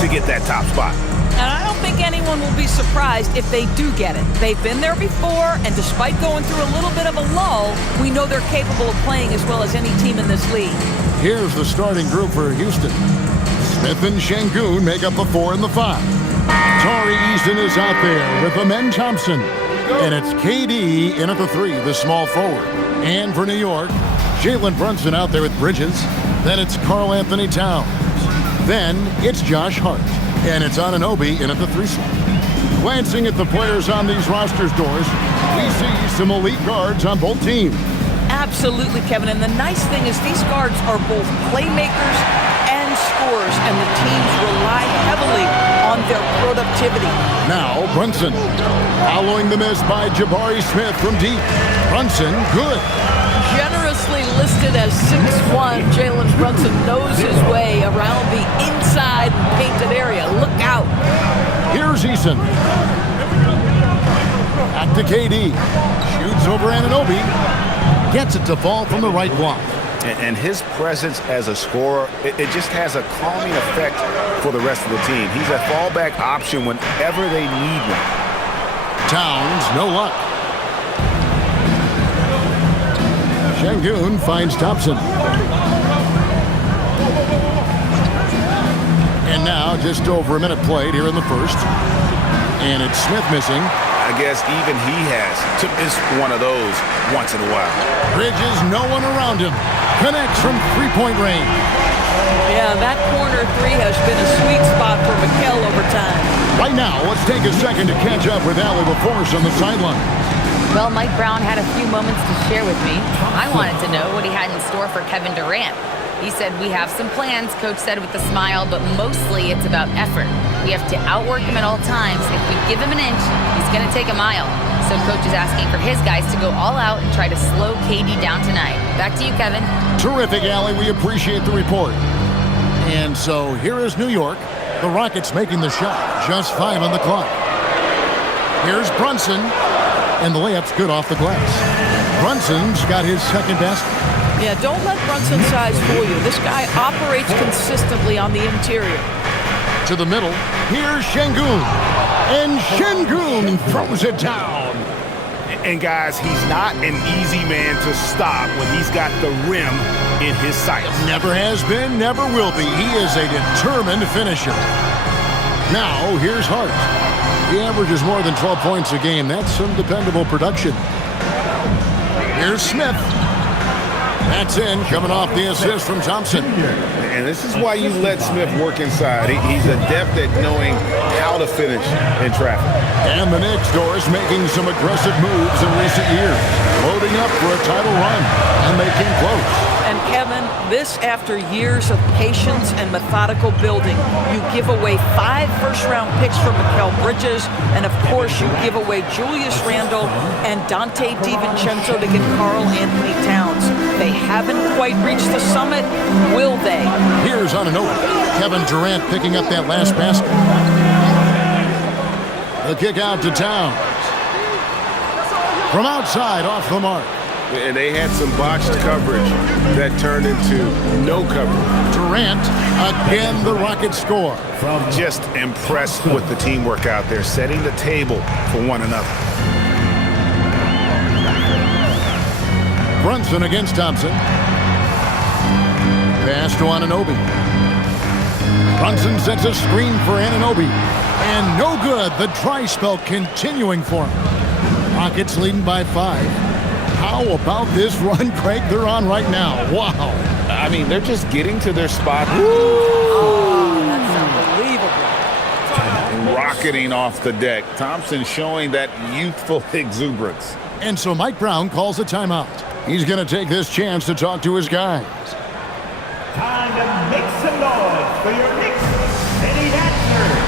to get that top spot. And I don't think anyone will be surprised if they do get it. They've been there before, and despite going through a little bit of a lull, we know they're capable of playing as well as any team in this league. Here's the starting group for Houston. Smith and Şengün make up the 4 and the 5. Tari Eason is out there with Amen Thompson. And it's KD in at the 3, the small forward. And for New York, Jalen Brunson out there with Bridges. Then it's Karl Anthony Towns. Then it's Josh Hart. And it's Anunoby in at the 3 slot. Glancing at the players on these rosters, Doors, we see some elite guards on both teams. Absolutely, Kevin. And the nice thing is these guards are both playmakers and scorers, and the teams rely heavily on their productivity. Now Brunson, following the miss by Jabari Smith from deep. Brunson, good. Generously listed as 6'1", Jalen Brunson knows his way around the inside and painted area. Look out. Here's Eason. Back to KD. Shoots over Anunoby. Gets it to fall from the right block. And his presence as a scorer, it just has a calming effect for the rest of the team. He's a fallback option whenever they need one. Towns, no luck. Şengün finds Thompson. And now just over a minute played here in the first. And it's Smith missing. I guess even he has to miss one of those once in a while. Bridges, no one around him. Connects from three-point range. Yeah, that corner 3 has been a sweet spot for Mikal over time. Right now, let's take a second to catch up with Allie LaForce on the sideline. Well, Mike Brown had a few moments to share with me. I wanted to know what he had in store for Kevin Durant. He said, we have some plans, Coach said with a smile, but mostly it's about effort. We have to outwork him at all times. If we give him an inch, he's going to take a mile. So Coach is asking for his guys to go all out and try to slow KD down tonight. Back to you, Kevin. Terrific, Allie. We appreciate the report. And so here is New York. The Rockets making the shot. Just 5 on the clock. Here's Brunson. And the layup's good off the glass. Brunson's got his second basket. Yeah, don't let Brunson's size fool you. This guy operates consistently on the interior. To the middle. Here's Şengün. And Şengün throws it down. And guys, he's not an easy man to stop when he's got the rim in his sights. Never has been, never will be. He is a determined finisher. Now, here's Hart. He averages more than 12 points a game. That's some dependable production. Here's Smith. That's in, coming off the assist from Thompson. And this is why you let Smith work inside. He's adept at knowing how to finish in traffic. And the Knicks, Doors, making some aggressive moves in recent years. Loading up for a title run. And they came close. And Kevin, this after years of patience and methodical building. You give away 5 first-round picks for Mikal Bridges, and of course you give away Julius Randle and Dante DiVincenzo to get Karl Anthony Towns. They haven't quite reached the summit, will they? Here's Anunoby. Kevin Durant picking up that last basket. The kick out to Towns. From outside, off the mark. And they had some botched coverage that turned into no coverage. Durant, again the Rockets score. Just impressed with the teamwork out there, setting the table for one another. Brunson against Thompson. Pass to Anunoby. Brunson sets a screen for Anunoby. And no good. The dry spell continuing for him. Rockets leading by 5. How about this run, Craig, they're on right now? Wow. I mean, they're just getting to their spot. Oh, that's unbelievable. Rocketing off the deck. Thompson showing that youthful exuberance. And so Mike Brown calls a timeout. He's going to take this chance to talk to his guys. Time to make some noise for your Knicks City Dancers.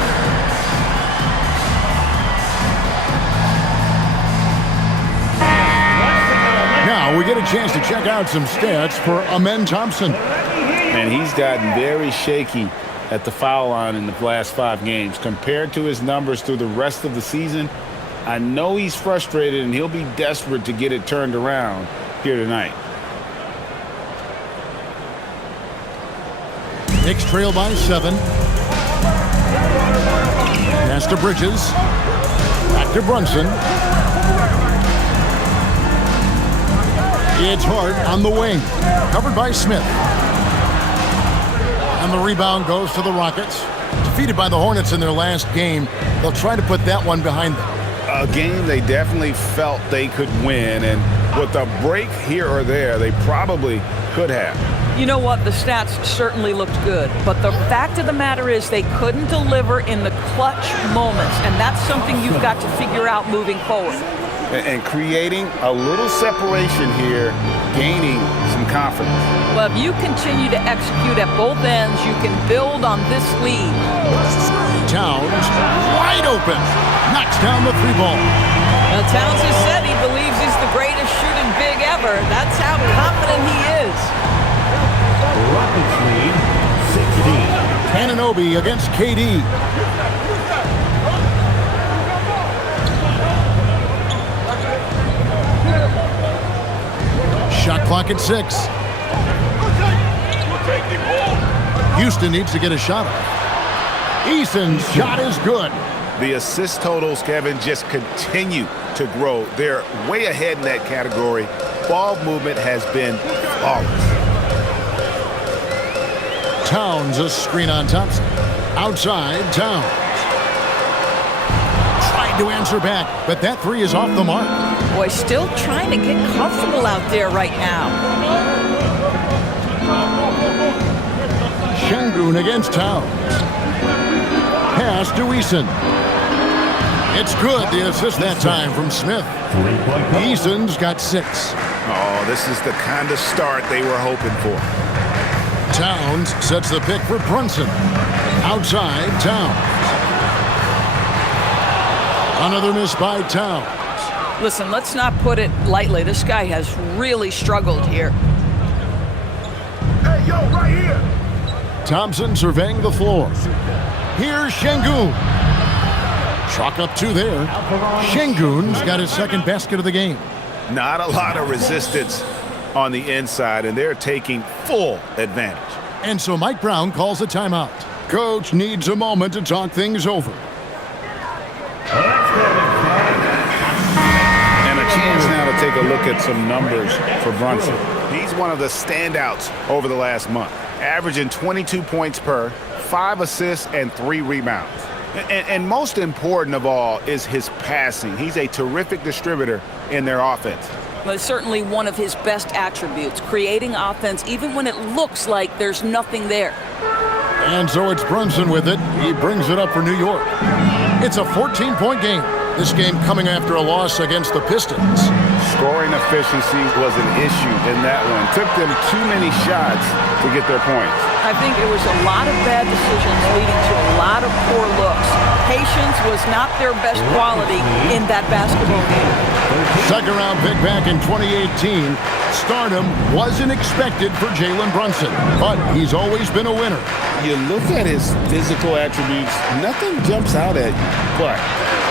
Now we get a chance to check out some stats for Amen Thompson. And he's gotten very shaky at the foul line in the last 5 games. Compared to his numbers through the rest of the season, I know he's frustrated and he'll be desperate to get it turned around here tonight. Knicks trail by 7. Pass to Bridges. Back to Brunson. It's Hart on the wing. Covered by Smith. And the rebound goes to the Rockets. Defeated by the Hornets in their last game. They'll try to put that one behind them. A game they definitely felt they could win, and with a break here or there, they probably could have. You know what? The stats certainly looked good, but the fact of the matter is they couldn't deliver in the clutch moments, and that's something you've got to figure out moving forward. And creating a little separation here, gaining some confidence. Well, if you continue to execute at both ends, you can build on this lead. Towns, wide open. Knocks down the three ball. Now, Towns has said he believes he's the greatest shooting big ever. That's how confident he is. Rockets lead 16. Anunoby against KD. Shot clock at 6. Houston needs to get a shot off. Eason's shot is good. The assist totals, Kevin, just continue to grow. They're way ahead in that category. Ball movement has been flawless. Towns, a screen on Thompson. Outside, Towns. Tried to answer back, but that three is off the mark. Boy, still trying to get comfortable out there right now. Şengün against Towns. Pass to Eason. It's good, the assist that time from Smith. Eason's got 6. Oh, this is the kind of start they were hoping for. Towns sets the pick for Brunson. Outside, Towns. Another miss by Towns. Listen, let's not put it lightly. This guy has really struggled here. Hey, yo, right here. Thompson surveying the floor. Here's Şengün. Chalk up 2 there. Şengün's got his second basket of the game. Not a lot of resistance on the inside, and they're taking full advantage. And so Mike Brown calls a timeout. Coach needs a moment to talk things over. And a chance now to take a look at some numbers for Brunson. He's one of the standouts over the last month, averaging 22 points per, 5 assists, and 3 rebounds. And most important of all is his passing. He's a terrific distributor in their offense. Well, it's certainly one of his best attributes, creating offense even when it looks like there's nothing there. And so it's Brunson with it. He brings it up for New York. It's a 14-point game. This game coming after a loss against the Pistons. Scoring efficiency was an issue in that one. Took them too many shots to get their points. I think it was a lot of bad decisions leading to a lot of poor looks. Patience was not their best quality in that basketball game. Second round pick back in 2018. Stardom wasn't expected for Jalen Brunson, but he's always been a winner. You look at his physical attributes, nothing jumps out at you, but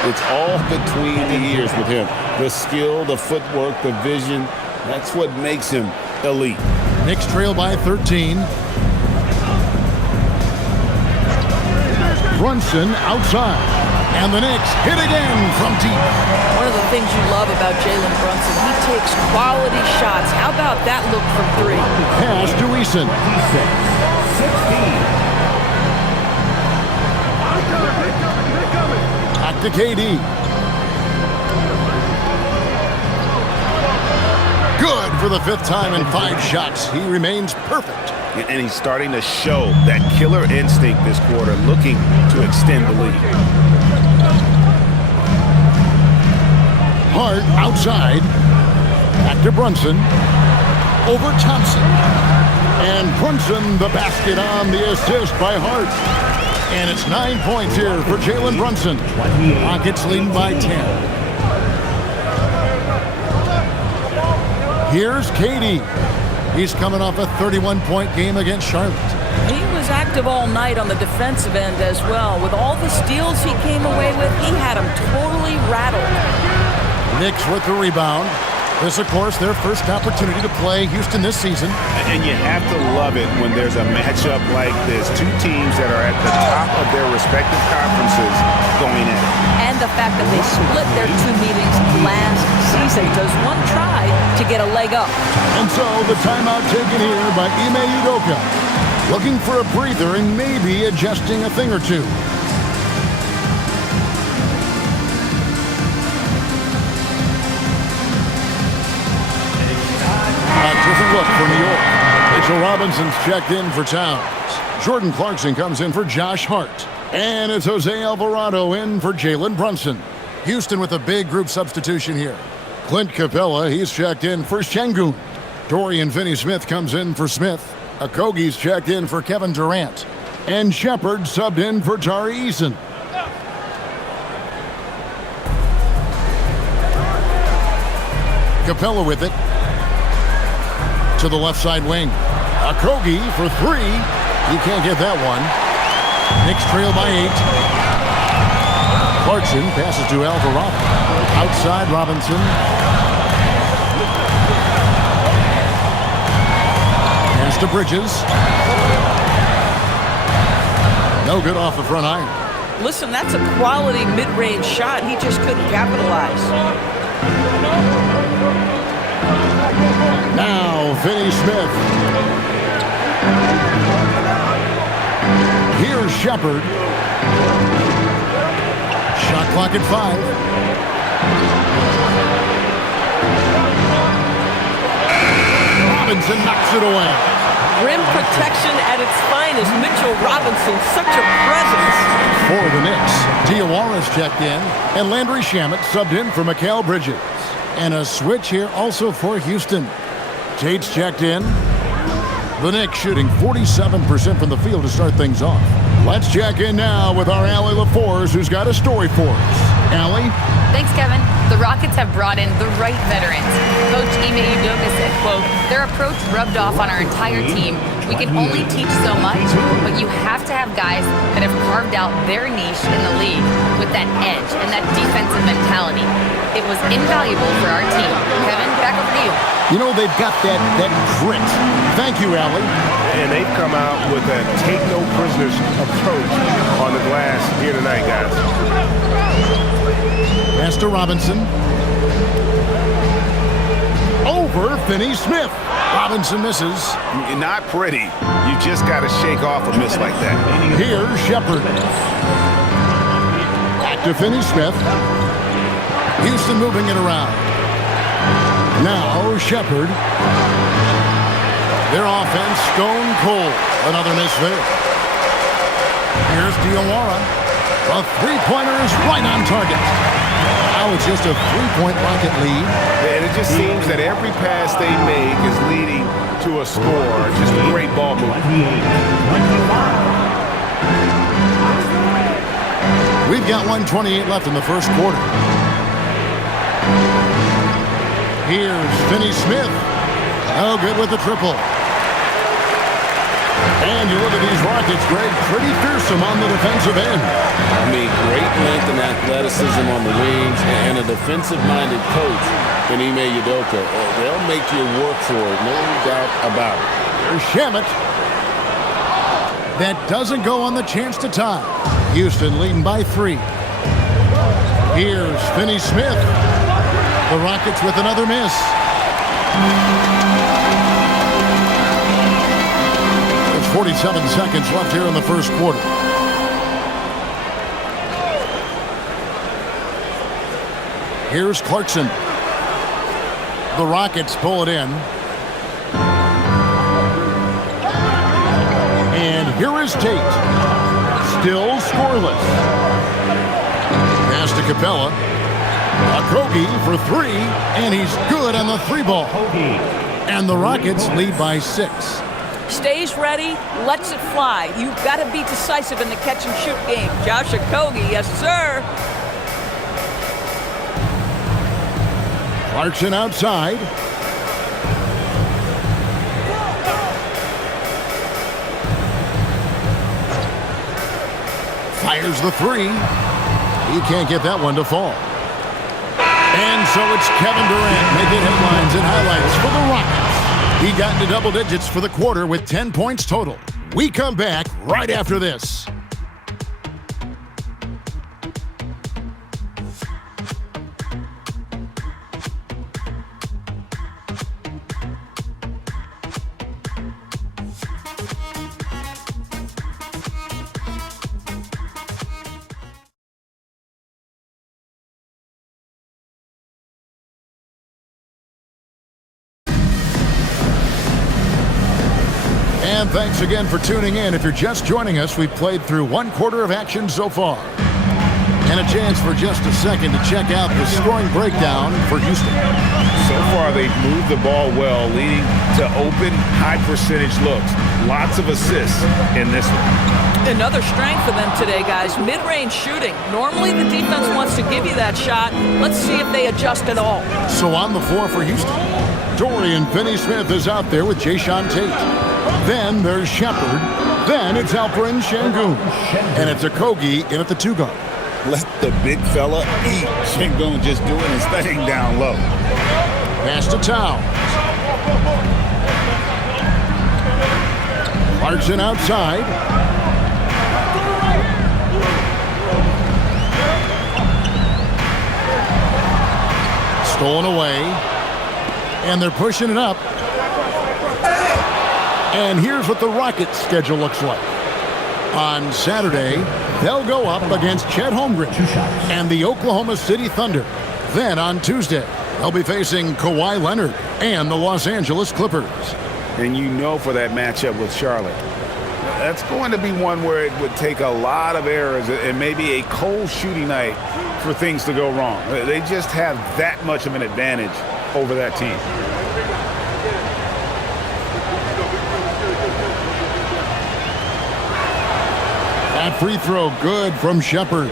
it's all between the ears with him. The skill, the footwork, the vision, that's what makes him elite. Knicks trail by 13. Brunson outside. And the Knicks hit again from deep. One of the things you love about Jalen Brunson, he takes quality shots. How about that look from 3? Pass to Eason. 16. Back to KD. Good for the 5th time in 5 shots. He remains perfect. And he's starting to show that killer instinct this quarter, looking to extend the lead. Hart outside. Back to Brunson. Over Thompson. And Brunson the basket on the assist by Hart. And it's 9 points here for Jalen Brunson. Rockets leading by 10. Here's KD. He's coming off a 31-point game against Charlotte. He was active all night on the defensive end as well. With all the steals he came away with, he had him totally rattled. Knicks with the rebound. This, of course, their first opportunity to play Houston this season. And you have to love it when there's a matchup like this. Two teams that are at the top of their respective conferences going at it. And the fact that they split their two meetings last season. Does one try to get a leg up? And so the timeout taken here by Ime Udoka. Looking for a breather and maybe adjusting a thing or two. A different look for New York. Mitchell Robinson's checked in for Towns. Jordan Clarkson comes in for Josh Hart. And it's Jose Alvarado in for Jalen Brunson. Houston with a big group substitution here. Clint Capella, he's checked in for Şengün. Dorian Finney-Smith comes in for Smith. Okogie's checked in for Kevin Durant. And Shepard subbed in for Tari Eason. Capella with it. To the left side wing. Okogie for three. He can't get that one. Knicks trail by 8. Clarkson passes to Alvarado. Outside Robinson. Pass to Bridges. No good off the front iron. Listen, that's a quality mid-range shot. He just couldn't capitalize. Now Finney-Smith. Here's Shepard. Shot clock at 5. Robinson knocks it away. Rim protection at its finest. Mitchell Robinson, such a presence. For the Knicks, Diawara's checked in, and Landry Shamet subbed in for Mikal Bridges. And a switch here also for Houston. Tate's checked in. The Knicks shooting 47% from the field to start things off. Let's check in now with our Allie LaForce, who's got a story for us. Allie? Thanks, Kevin. The Rockets have brought in the right veterans. Coach Ime Udoka said, quote, their approach rubbed off on our entire team. We can only teach so much, but you have to have guys that have carved out their niche in the league with that edge and that defensive mentality. It was invaluable for our team. Kevin, back over to you. You know, they've got that grit. Thank you, Allie. And they've come out with a take-no-prisoners approach on the glass here tonight, guys. Pass to Robinson. Over Finney-Smith. Robinson misses. Not pretty. You just got to shake off a miss like that. Here's Shepard. Back to Finney-Smith. Houston moving it around. Now Shepard. Their offense stone cold. Another miss there. Here's Diawara. A three-pointer is right on target. Now it's just a three-point Rocket lead. And it just seems that every pass they make is leading to a score. Just a great ball movement. We've got 1:28 left in the first quarter. Here's Finney-Smith. Oh, good with the triple. And you look at these Rockets, Greg, pretty fearsome on the defensive end. I mean, great length and athleticism on the wings and a defensive-minded coach in Ime Udoka. They'll make you work for it, no doubt about it. There's Shamet. That doesn't go on the chance to tie. Houston leading by 3. Here's Finney-Smith. The Rockets with another miss. There's 47 seconds left here in the first quarter. Here's Clarkson. The Rockets pull it in. And here is Tate. Still scoreless. Pass to Capella. Okogie for 3, and he's good on the 3-ball. And the Rockets lead by 6. Stays ready, lets it fly. You've got to be decisive in the catch-and-shoot game. Josh Okogie, yes, sir. Clarkson outside. Fires the 3. He can't get that one to fall. And so it's Kevin Durant making headlines and highlights for the Rockets. He got into double digits for the quarter with 10 points total. We come back right after this. And thanks again for tuning in. If you're just joining us, we've played through one quarter of action so far. And a chance for just a second to check out the scoring breakdown for Houston. So far, they've moved the ball well, leading to open, high-percentage looks. Lots of assists in this one. Another strength for them today, guys. Mid-range shooting. Normally, the defense wants to give you that shot. Let's see if they adjust at all. So on the floor for Houston, Dorian Finney-Smith is out there with Jayshawn Tate. Then there's Shepard. Then it's Alperen Şengün. And it's Okogie in at the 2 guard. Let the big fella eat. Şengün just doing his thing down low. Pass to Towns. Clarkson outside. Stolen away. And they're pushing it up. And here's what the Rockets' schedule looks like. On Saturday, they'll go up against Chet Holmgren and the Oklahoma City Thunder. Then on Tuesday, they'll be facing Kawhi Leonard and the Los Angeles Clippers. And you know for that matchup with Charlotte, that's going to be one where it would take a lot of errors and maybe a cold shooting night for things to go wrong. They just have that much of an advantage over that team. That free throw good from Shepard.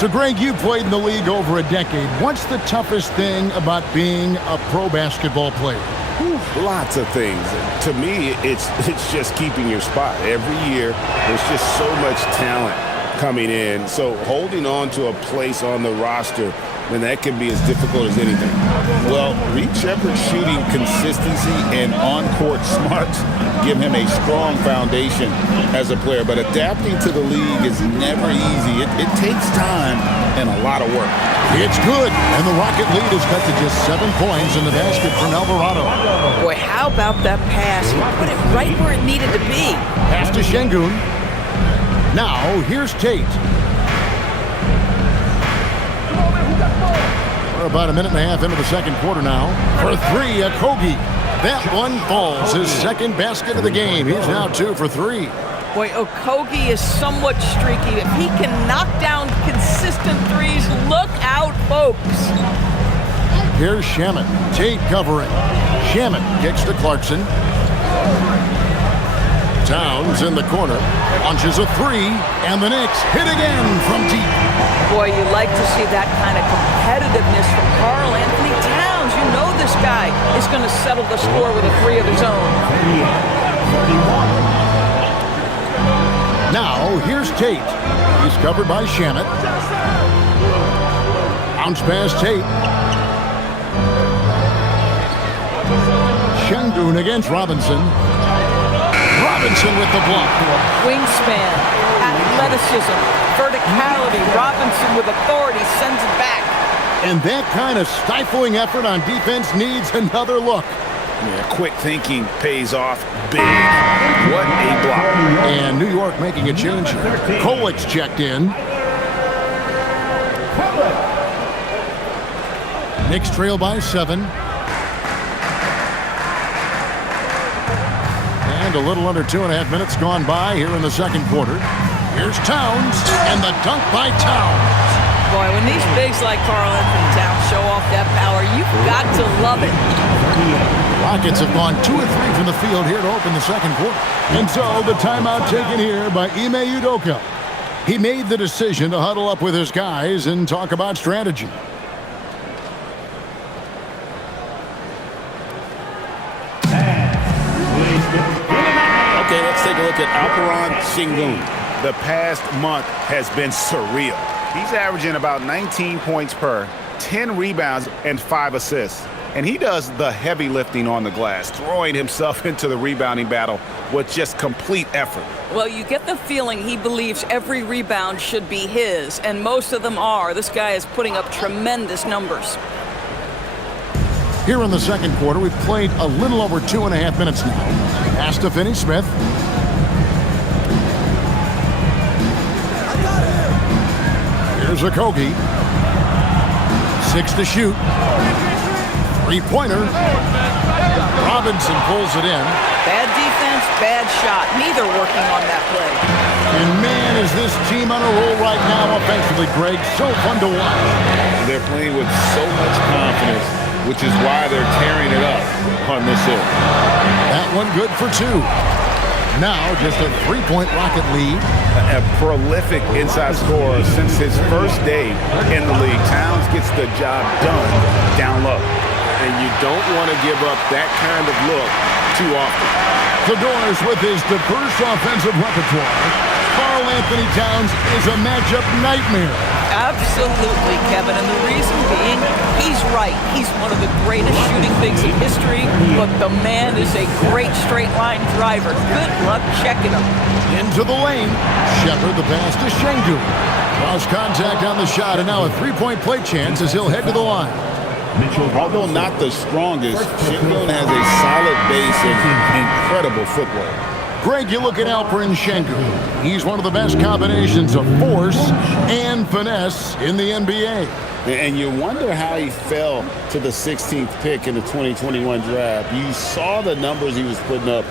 So, Greg, you played in the league over a decade. What's the toughest thing about being a pro basketball player? Lots of things. To me, it's just keeping your spot. Every year, there's just so much talent coming in. So holding on to a place on the roster, when that can be as difficult as anything. Well, Reed Shepard's shooting consistency and on-court smarts give him a strong foundation as a player. But adapting to the league is never easy. It takes time and a lot of work. It's good, and the Rocket lead is cut to just 7 points in the basket from Alvarado. Boy, how about that pass? He put it right where it needed to be. Pass to Şengün. Now, here's Tate. We're about a minute and a half into the second quarter now. For 3, Okogie. That one falls. His second basket of the game. He's now 2 for 3. Boy, Okogie is somewhat streaky. If he can knock down consistent threes, look out, folks. Here's Shamet. Tate covering. Shamet kicks to Clarkson. Towns in the corner. Launches a 3, and the Knicks hit again from deep. Boy, you like to see that kind of competitiveness from Karl Anthony Towns. You know this guy is going to settle the score with a 3 of his own. Now, here's Tate. He's covered by Shamet. Bounce pass Tate. Şengün against Robinson. Robinson with the block. Wingspan, athleticism, verticality. Robinson with authority sends it back. And that kind of stifling effort on defense needs another look. Yeah, quick thinking pays off big. What a block. And New York making a change here. Kolic's checked in. Knicks trail by 7. And a little under 2.5 minutes gone by here in the second quarter. Here's Towns, and the dunk by Towns. Boy, when these bigs like Karl Anthony Towns show off that power, you've got to love it. Rockets have gone 2 of 3 from the field here to open the second quarter. And so the timeout taken here by Ime Udoka. He made the decision to huddle up with his guys and talk about strategy. Okay, let's take a look at Alperen Şengün. The past month has been surreal. He's averaging about 19 points per, 10 rebounds and 5 assists. And he does the heavy lifting on the glass, throwing himself into the rebounding battle with just complete effort. Well, you get the feeling he believes every rebound should be his, and most of them are. This guy is putting up tremendous numbers. Here in the second quarter, we've played a little over 2.5 minutes now. Pass to Finney-Smith. Here's Okogie. 6 to shoot. Three-pointer. Robinson pulls it in. Bad defense, bad shot. Neither working on that play. And man, is this team on a roll right now offensively, Greg. So fun to watch. They're playing with so much confidence, which is why they're tearing it up on this hill. That one good for 2. Now just a 3-point Rocket lead. A prolific inside scorer since his first day in the league. Towns gets the job done down low. And you don't want to give up that kind of look too often. The Doors with his diverse offensive repertoire. Karl Anthony Towns is a matchup nightmare. Absolutely, Kevin. And the reason being, he's right. He's one of the greatest shooting bigs in history, but the man is a great straight-line driver. Good luck checking him. Into the lane. Shepard the pass to Şengün. Cross contact on the shot, and now a 3-point play chance as he'll head to the line. Although not the strongest, Şengün has a solid base and incredible footwork. Greg, you look at Alperen Şengün. He's one of the best combinations of force and finesse in the NBA. And you wonder how he fell to the 16th pick in the 2021 draft. You saw the numbers he was putting up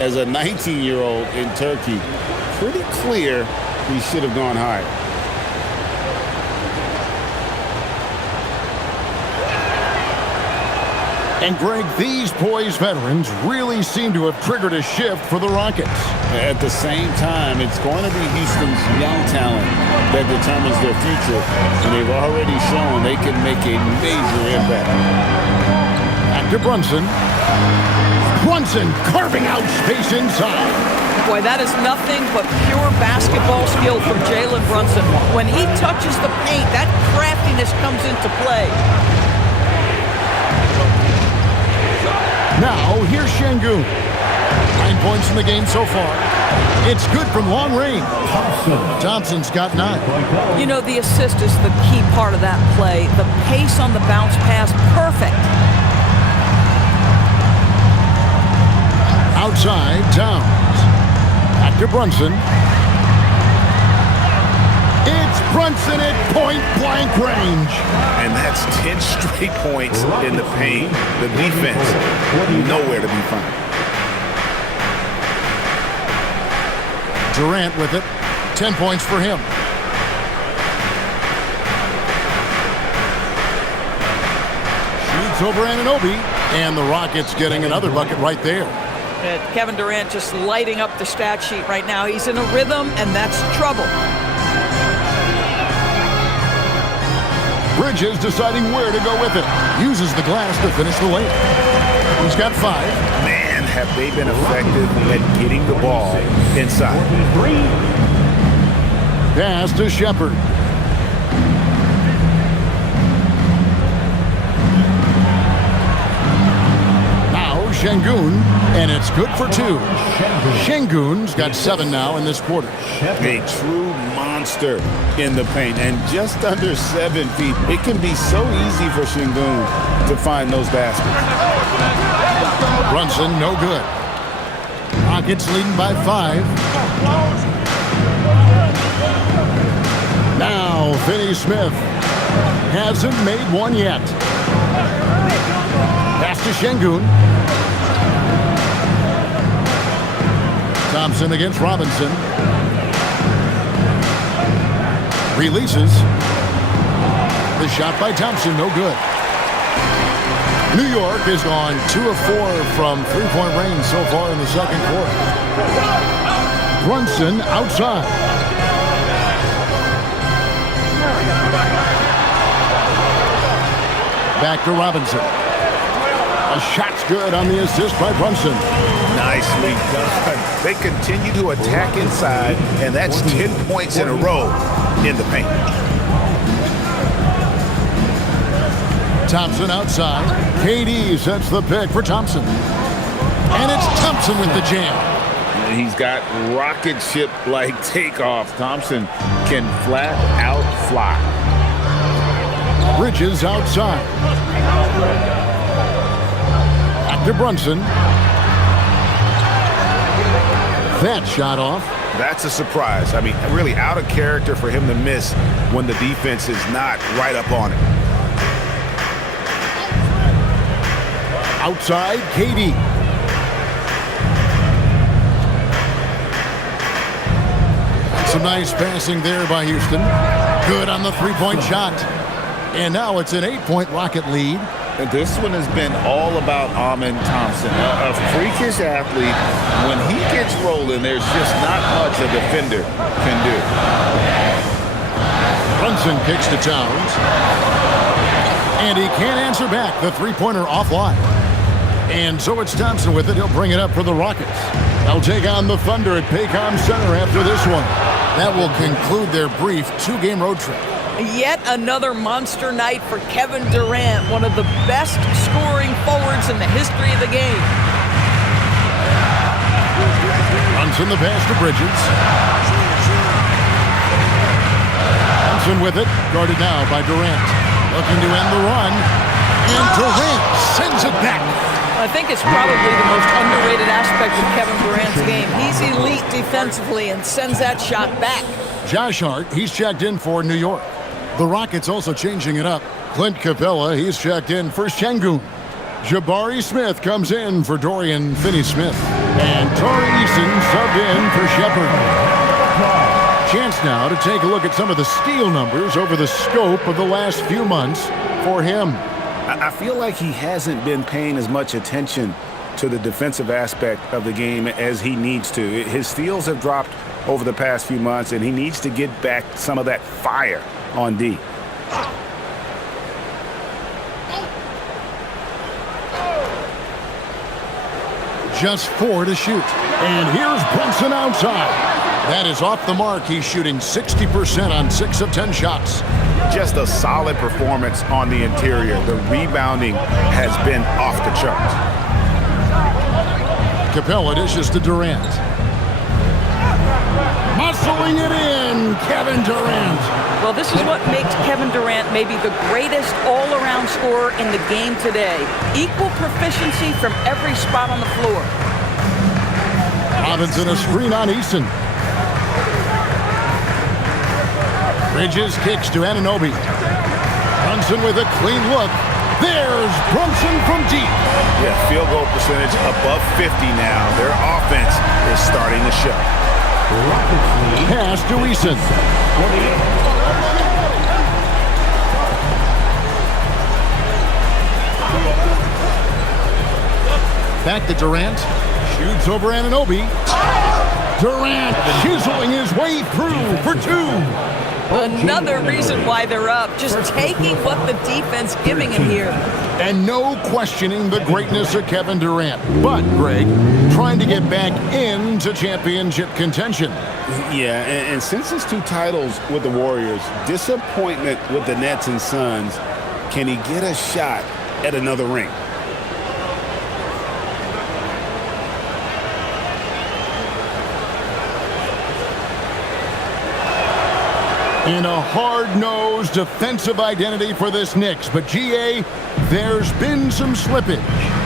as a 19-year-old in Turkey. Pretty clear he should have gone higher. And Greg, these poised veterans really seem to have triggered a shift for the Rockets. At the same time, it's going to be Houston's young talent that determines their future, and they've already shown they can make a major impact. Back to Brunson. Brunson carving out space inside. Boy, that is nothing but pure basketball skill from Jalen Brunson. When he touches the paint, that craftiness comes into play. Now, here's Şengün. 9 points in the game so far. It's good from long range. Thompson's got 9. You know, the assist is the key part of that play. The pace on the bounce pass, perfect. Outside, Towns. Back to Brunson. It's Brunson at point-blank range. And that's 10 straight points in the paint. The defense, nowhere to be found. Durant with it. 10 points for him. Shoots over Anunoby. And the Rockets getting another bucket right there. Kevin Durant just lighting up the stat sheet right now. He's in a rhythm, and that's trouble. Bridges deciding where to go with it. Uses the glass to finish the lane. He's got 5. Man, have they been effective at getting the ball inside. Pass to Shepard. Now Şengün, and it's good for 2. Şengün's got 7 now in this quarter. A true monster in the paint, and just under 7 feet. It can be so easy for Şengün to find those baskets. Brunson, no good. Rockets leading by 5. Now Finney-Smith hasn't made one yet. Pass to Şengün. Thompson against Robinson. Releases. The shot by Thompson, no good. New York has gone 2 of 4 from 3-point range so far in the second quarter. Brunson outside. Back to Robinson. A shot's good on the assist by Brunson. Nicely done. They continue to attack inside, and that's 10 points in a row in the paint. Thompson outside. KD sets the pick for Thompson. And it's Thompson with the jam. He's got rocket ship-like takeoff. Thompson can flat out fly. Bridges outside. Back to Brunson. That shot off. That's a surprise. I mean, really out of character for him to miss when the defense is not right up on it. Outside, KD. Some nice passing there by Houston. Good on the three-point shot. And now it's an 8-point Rocket lead. And this one has been all about Amen Thompson, a freakish athlete. When he gets rolling, there's just not much a defender can do. Brunson kicks to Towns. And he can't answer back. The three-pointer offline. And so it's Thompson with it. He'll bring it up for the Rockets. They'll take on the Thunder at Paycom Center after this one. That will conclude their brief 2-game road trip. Yet another monster night for Kevin Durant, one of the best scoring forwards in the history of the game. Brunson the pass to Bridges. Thompson with it, guarded now by Durant. Looking to end the run, and Durant sends it back. I think it's probably the most underrated aspect of Kevin Durant's game. He's elite defensively and sends that shot back. Josh Hart, he's checked in for New York. The Rockets also changing it up. Clint Capella, he's checked in for Şengün. Jabari Smith comes in for Dorian Finney-Smith. And Tari Eason subbed in for Shepard. Chance now to take a look at some of the steal numbers over the scope of the last few months for him. I feel like he hasn't been paying as much attention to the defensive aspect of the game as he needs to. His steals have dropped over the past few months, and he needs to get back some of that fire on D. Just 4 to shoot. And here's Brunson outside. That is off the mark. He's shooting 60% on 6 of 10 shots. Just a solid performance on the interior. The rebounding has been off the charts. Capella dishes to Durant. Muscling it in, Kevin Durant. Well, this is what makes Kevin Durant maybe the greatest all-around scorer in the game today. Equal proficiency from every spot on the floor. Robinson a screen on Eason. Bridges kicks to Anunoby. Brunson with a clean look. There's Brunson from deep. Yeah, field goal percentage above 50 now. Their offense is starting to show. Pass to Eason. Back to Durant. Shoots over Anunoby. Durant chiseling his way through for 2. Another reason why they're up. Just taking what the defense giving him here. And no questioning the greatness of Kevin Durant. But, Greg, trying to get back into championship contention. Yeah, and since his 2 titles with the Warriors, disappointment with the Nets and Suns, can he get a shot at another ring? In a hard-nosed defensive identity for this Knicks. But, GA, there's been some slippage.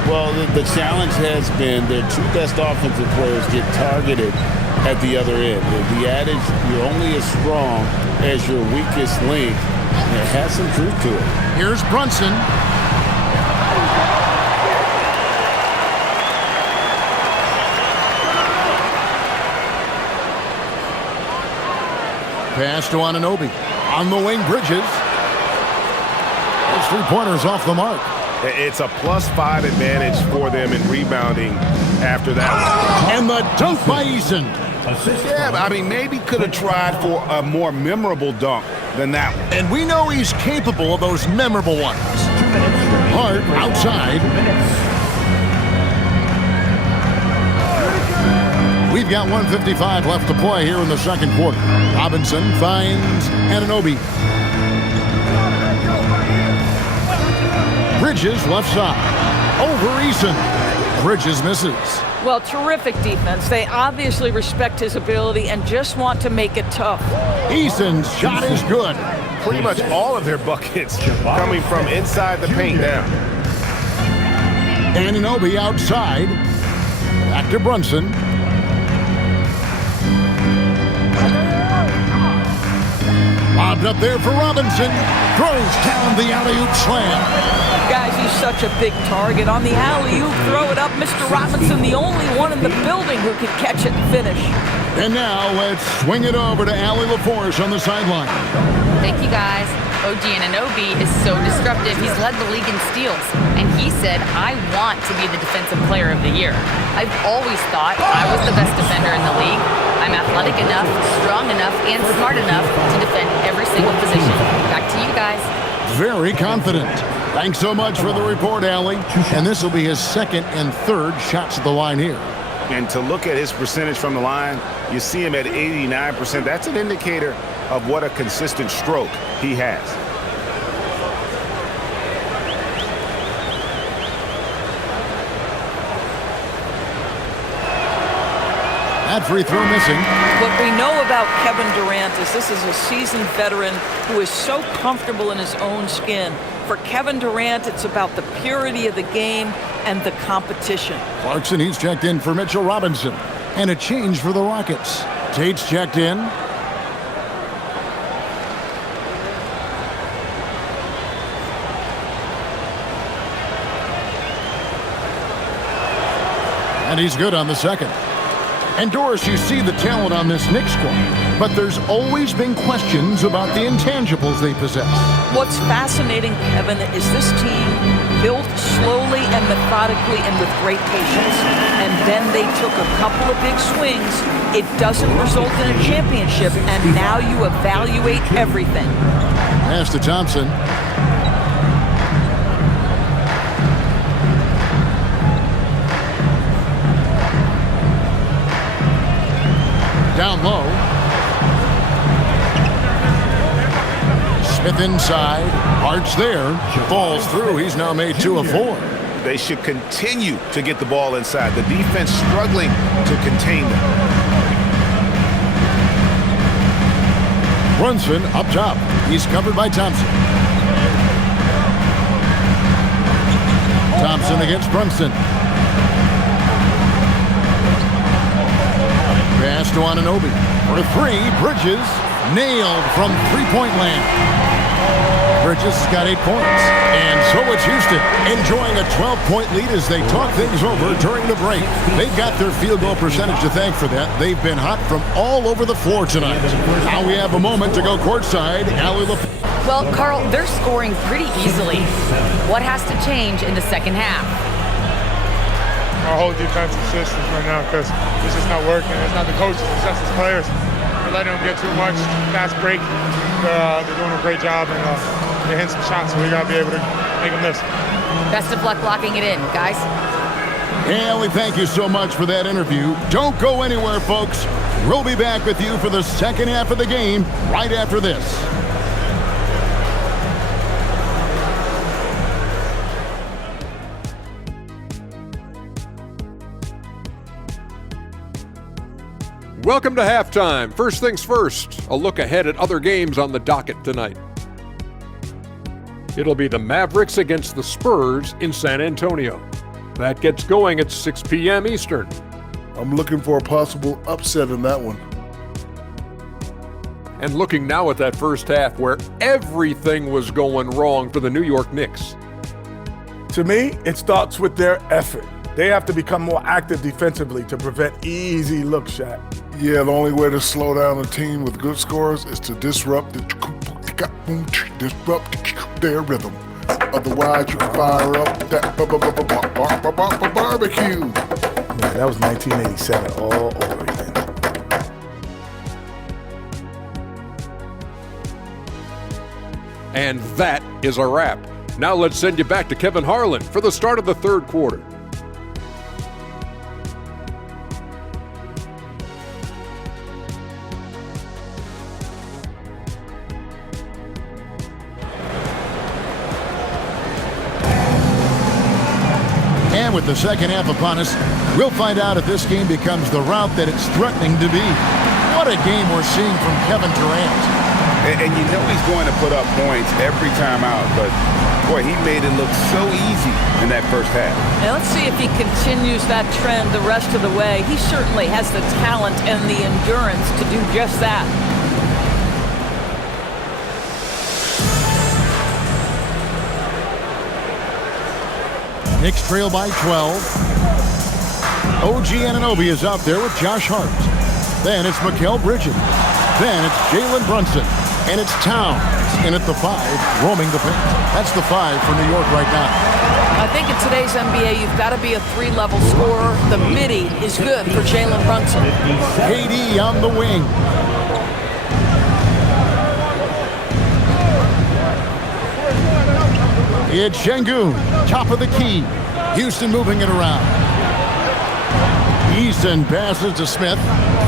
Well, the challenge has been their 2 best offensive players get targeted at the other end. The adage, you're only as strong as your weakest link, it has some truth to it. Here's Brunson. Pass to Anunoby. On the wing, Bridges. Those 3-pointers off the mark. It's a +5 advantage for them in rebounding after that. And the dunk by Eason. Yeah, I mean, maybe could have tried for a more memorable dunk than that one. And we know he's capable of those memorable ones. Hart outside. We've got 1:55 left to play here in the second quarter. Robinson finds Anunoby. Bridges left side. Over Eason. Bridges misses. Well, terrific defense. They obviously respect his ability and just want to make it tough. Eason's shot is good. Pretty much all of their buckets coming from inside the paint now. Anunoby outside. Back to Brunson. Lobbed up there for Robinson. Throws down the alley-oop slam. Guys, he's such a big target. On the alley-oop, throw it up. Mr. Robinson, the only one in the building who can catch it and finish. And now let's swing it over to Allie LaForce on the sideline. Thank you, guys. OG Anunoby is so disruptive. He's led the league in steals. And he said, I want to be the defensive player of the year. I've always thought I was the best defender in the league. I'm athletic enough, strong enough, and smart enough to defend every single position. Back to you guys. Very confident. Thanks so much for the report, Allie. And this will be his second and third shots at the line here. And to look at his percentage from the line, you see him at 89%. That's an indicator of what a consistent stroke he has. That free throw missing. What we know about Kevin Durant is this is a seasoned veteran who is so comfortable in his own skin. For Kevin Durant, it's about the purity of the game and the competition. Clarkson, he's checked in for Mitchell Robinson. And a change for the Rockets. Tate's checked in. And he's good on the second. And Doris, you see the talent on this Knicks squad, but there's always been questions about the intangibles they possess. What's fascinating, Kevin, is this team built slowly and methodically and with great patience. And then they took a couple of big swings. It doesn't result in a championship, and now you evaluate everything. Pass to Thompson. Down low. Smith inside. Hart's there. Falls through. He's now made 2 of 4. They should continue to get the ball inside. The defense struggling to contain them. Brunson up top. He's covered by Thompson. Thompson against Brunson. Pass to Anunoby. For 3, Bridges nailed from three-point land. Bridges has got 8 points. And so it's Houston enjoying a 12-point lead as they talk things over during the break. They've got their field goal percentage to thank for that. They've been hot from all over the floor tonight. Now we have a moment to go courtside. Allie LaForce. Well, Carl, they're scoring pretty easily. What has to change in the second half? Our whole defensive system right now, because it's just not working. It's not the coaches, it's just the players. We're letting them get too much fast break. They're doing a great job, and they're hitting some shots, so we got to be able to make them miss. Best of luck locking it in, guys. Allie, thank you so much for that interview. Don't go anywhere, folks. We'll be back with you for the second half of the game right after this. Welcome to halftime. First things first, a look ahead at other games on the docket tonight. It'll be the Mavericks against the Spurs in San Antonio. That gets going at 6 p.m. Eastern. I'm looking for a possible upset in that one. And looking now at that first half where everything was going wrong for the New York Knicks. To me, it starts with their effort. They have to become more active defensively to prevent easy look shot. Yeah, the only way to slow down a team with good scores is to disrupt their rhythm. Otherwise, you can fire up that barbecue. Man, that was 1987 all over again. And that is a wrap. Now let's send you back to Kevin Harlan for the start of the third quarter. with the second half upon us, we'll find out if this game becomes the route that it's threatening to be. What a game we're seeing from Kevin Durant. And you know he's going to put up points every time out, but boy, he made it look so easy in that first half. Now let's see if he continues that trend the rest of the way. He certainly has the talent and the endurance to do just that. Knicks trail by 12. OG Anunoby is out there with Josh Hart. Then it's Mikal Bridges. Then it's Jalen Brunson. And it's Towns in at the 5, roaming the paint. That's the 5 for New York right now. I think in today's NBA, you've got to be a 3-level scorer. The midi is good for Jalen Brunson. KD on the wing. It's Şengün, top of the key. Houston moving it around. Eason passes to Smith.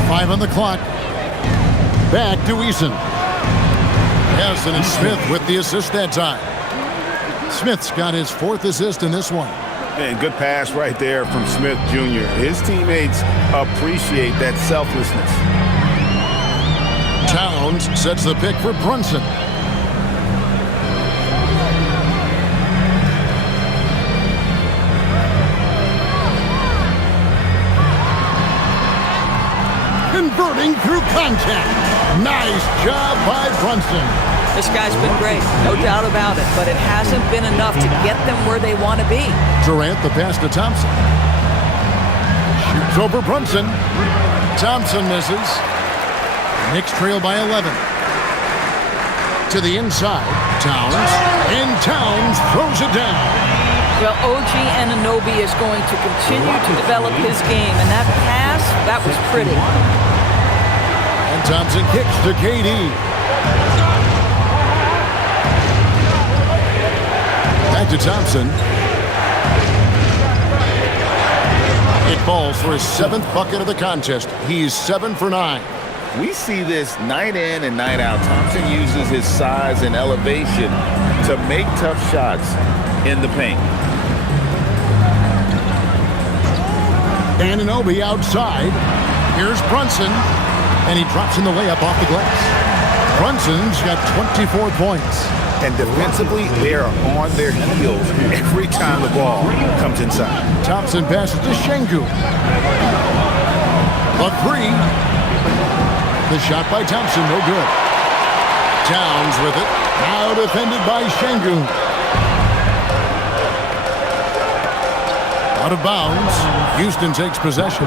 5 on the clock. Back to Eason. Eason and Smith with the assist that time. Smith's got his 4th assist in this one. And good pass right there from Smith Jr. His teammates appreciate that selflessness. Towns sets the pick for Brunson. Converting through contact. Nice job by Brunson. This guy's been great, no doubt about it, but it hasn't been enough to get them where they want to be. Durant the pass to Thompson. Shoots over Brunson. Thompson misses. Knicks trail by 11. To the inside. Towns. And Towns throws it down. Well, OG Anunoby is going to continue to develop his game, and that pass, that was pretty. And Thompson kicks to KD. Back to Thompson. It falls for his 7th bucket of the contest. He's 7 for 9. We see this night in and night out. Thompson uses his size and elevation to make tough shots in the paint. Anunoby outside. Here's Brunson. And he drops in the layup off the glass. Brunson's got 24 points. And defensively, they are on their heels every time the ball comes inside. Thompson passes to Şengün. A 3. The shot by Thompson, no good. Towns with it. Now defended by Şengün. Out of bounds. Houston takes possession.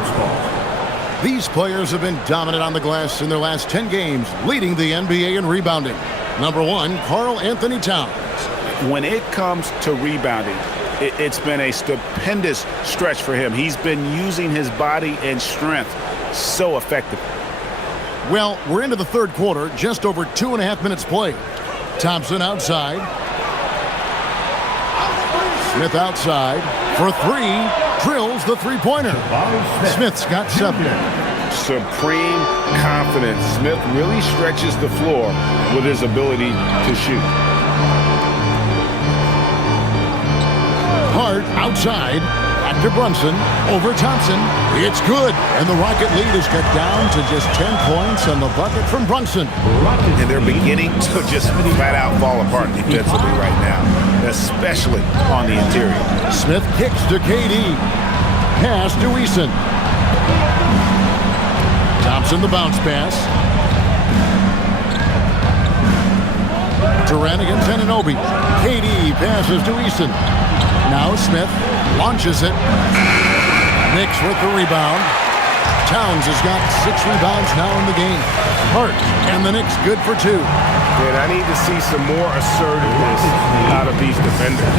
These players have been dominant on the glass in their last 10 games, leading the NBA in rebounding. Number 1, Karl Anthony Towns. When it comes to rebounding, it's been a stupendous stretch for him. He's been using his body and strength so effectively. Well, we're into the 3rd quarter, just over 2.5 minutes played. Thompson outside. Smith outside for 3. Drills the 3-pointer. Smith's got 7. Supreme confidence. Smith really stretches the floor with his ability to shoot. Hart outside. Back to Brunson. Over Thompson. It's good. And the Rocket lead is cut down to just 10 points on the bucket from Brunson. And they're beginning to just flat out fall apart defensively right now, especially on the interior. Smith kicks to KD. Pass to Eason. Thompson the bounce pass. Durant against Anunoby. KD passes to Eason. Now Smith launches it. Knicks with the rebound. Towns has got 6 rebounds now in the game. Hart and the Knicks good for 2. And I need to see some more assertiveness out of these defenders.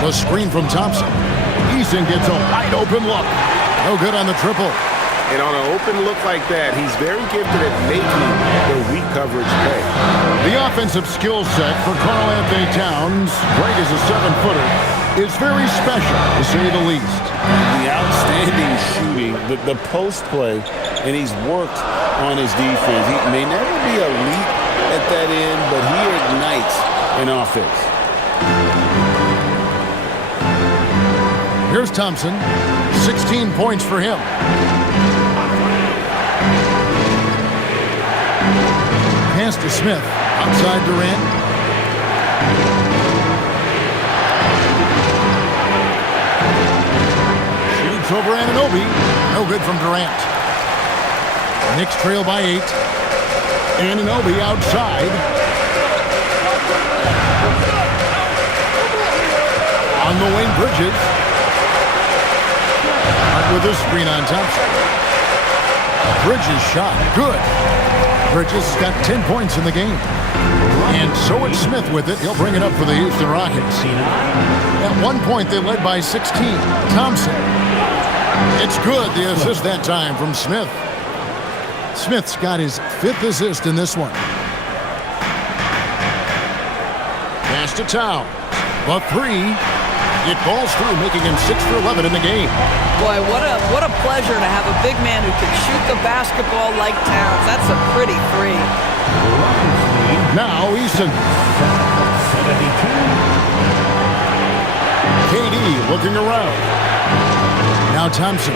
The screen from Thompson. Eason gets a wide open look. No good on the triple. And on an open look like that, he's very gifted at making the weak coverage pay. The offensive skill set for Karl Anthony Towns, great as a 7-footer, is very special, to say the least. The outstanding shooting, the post play, and he's worked on his defense. He may never be elite at that end, but he ignites an offense. Here's Thompson. 16 points for him. Pass to Smith. Outside Durant. Shoots over Anunoby. No good from Durant. Knicks trail by 8. Anunoby outside. On the wing, Bridges. With a screen on Thompson. Bridges shot. Good. Bridges has got 10 points in the game. And so it's Smith with it. He'll bring it up for the Houston Rockets. At one point, they led by 16. Thompson. It's good. The assist that time from Smith. Smith's got his 5th assist in this one. Pass to Towns. The 3. It falls through, making him 6 for 11 in the game. Boy, what a pleasure to have a big man who can shoot the basketball like Towns. That's a pretty 3. Now Easton. KD looking around. Now Thompson.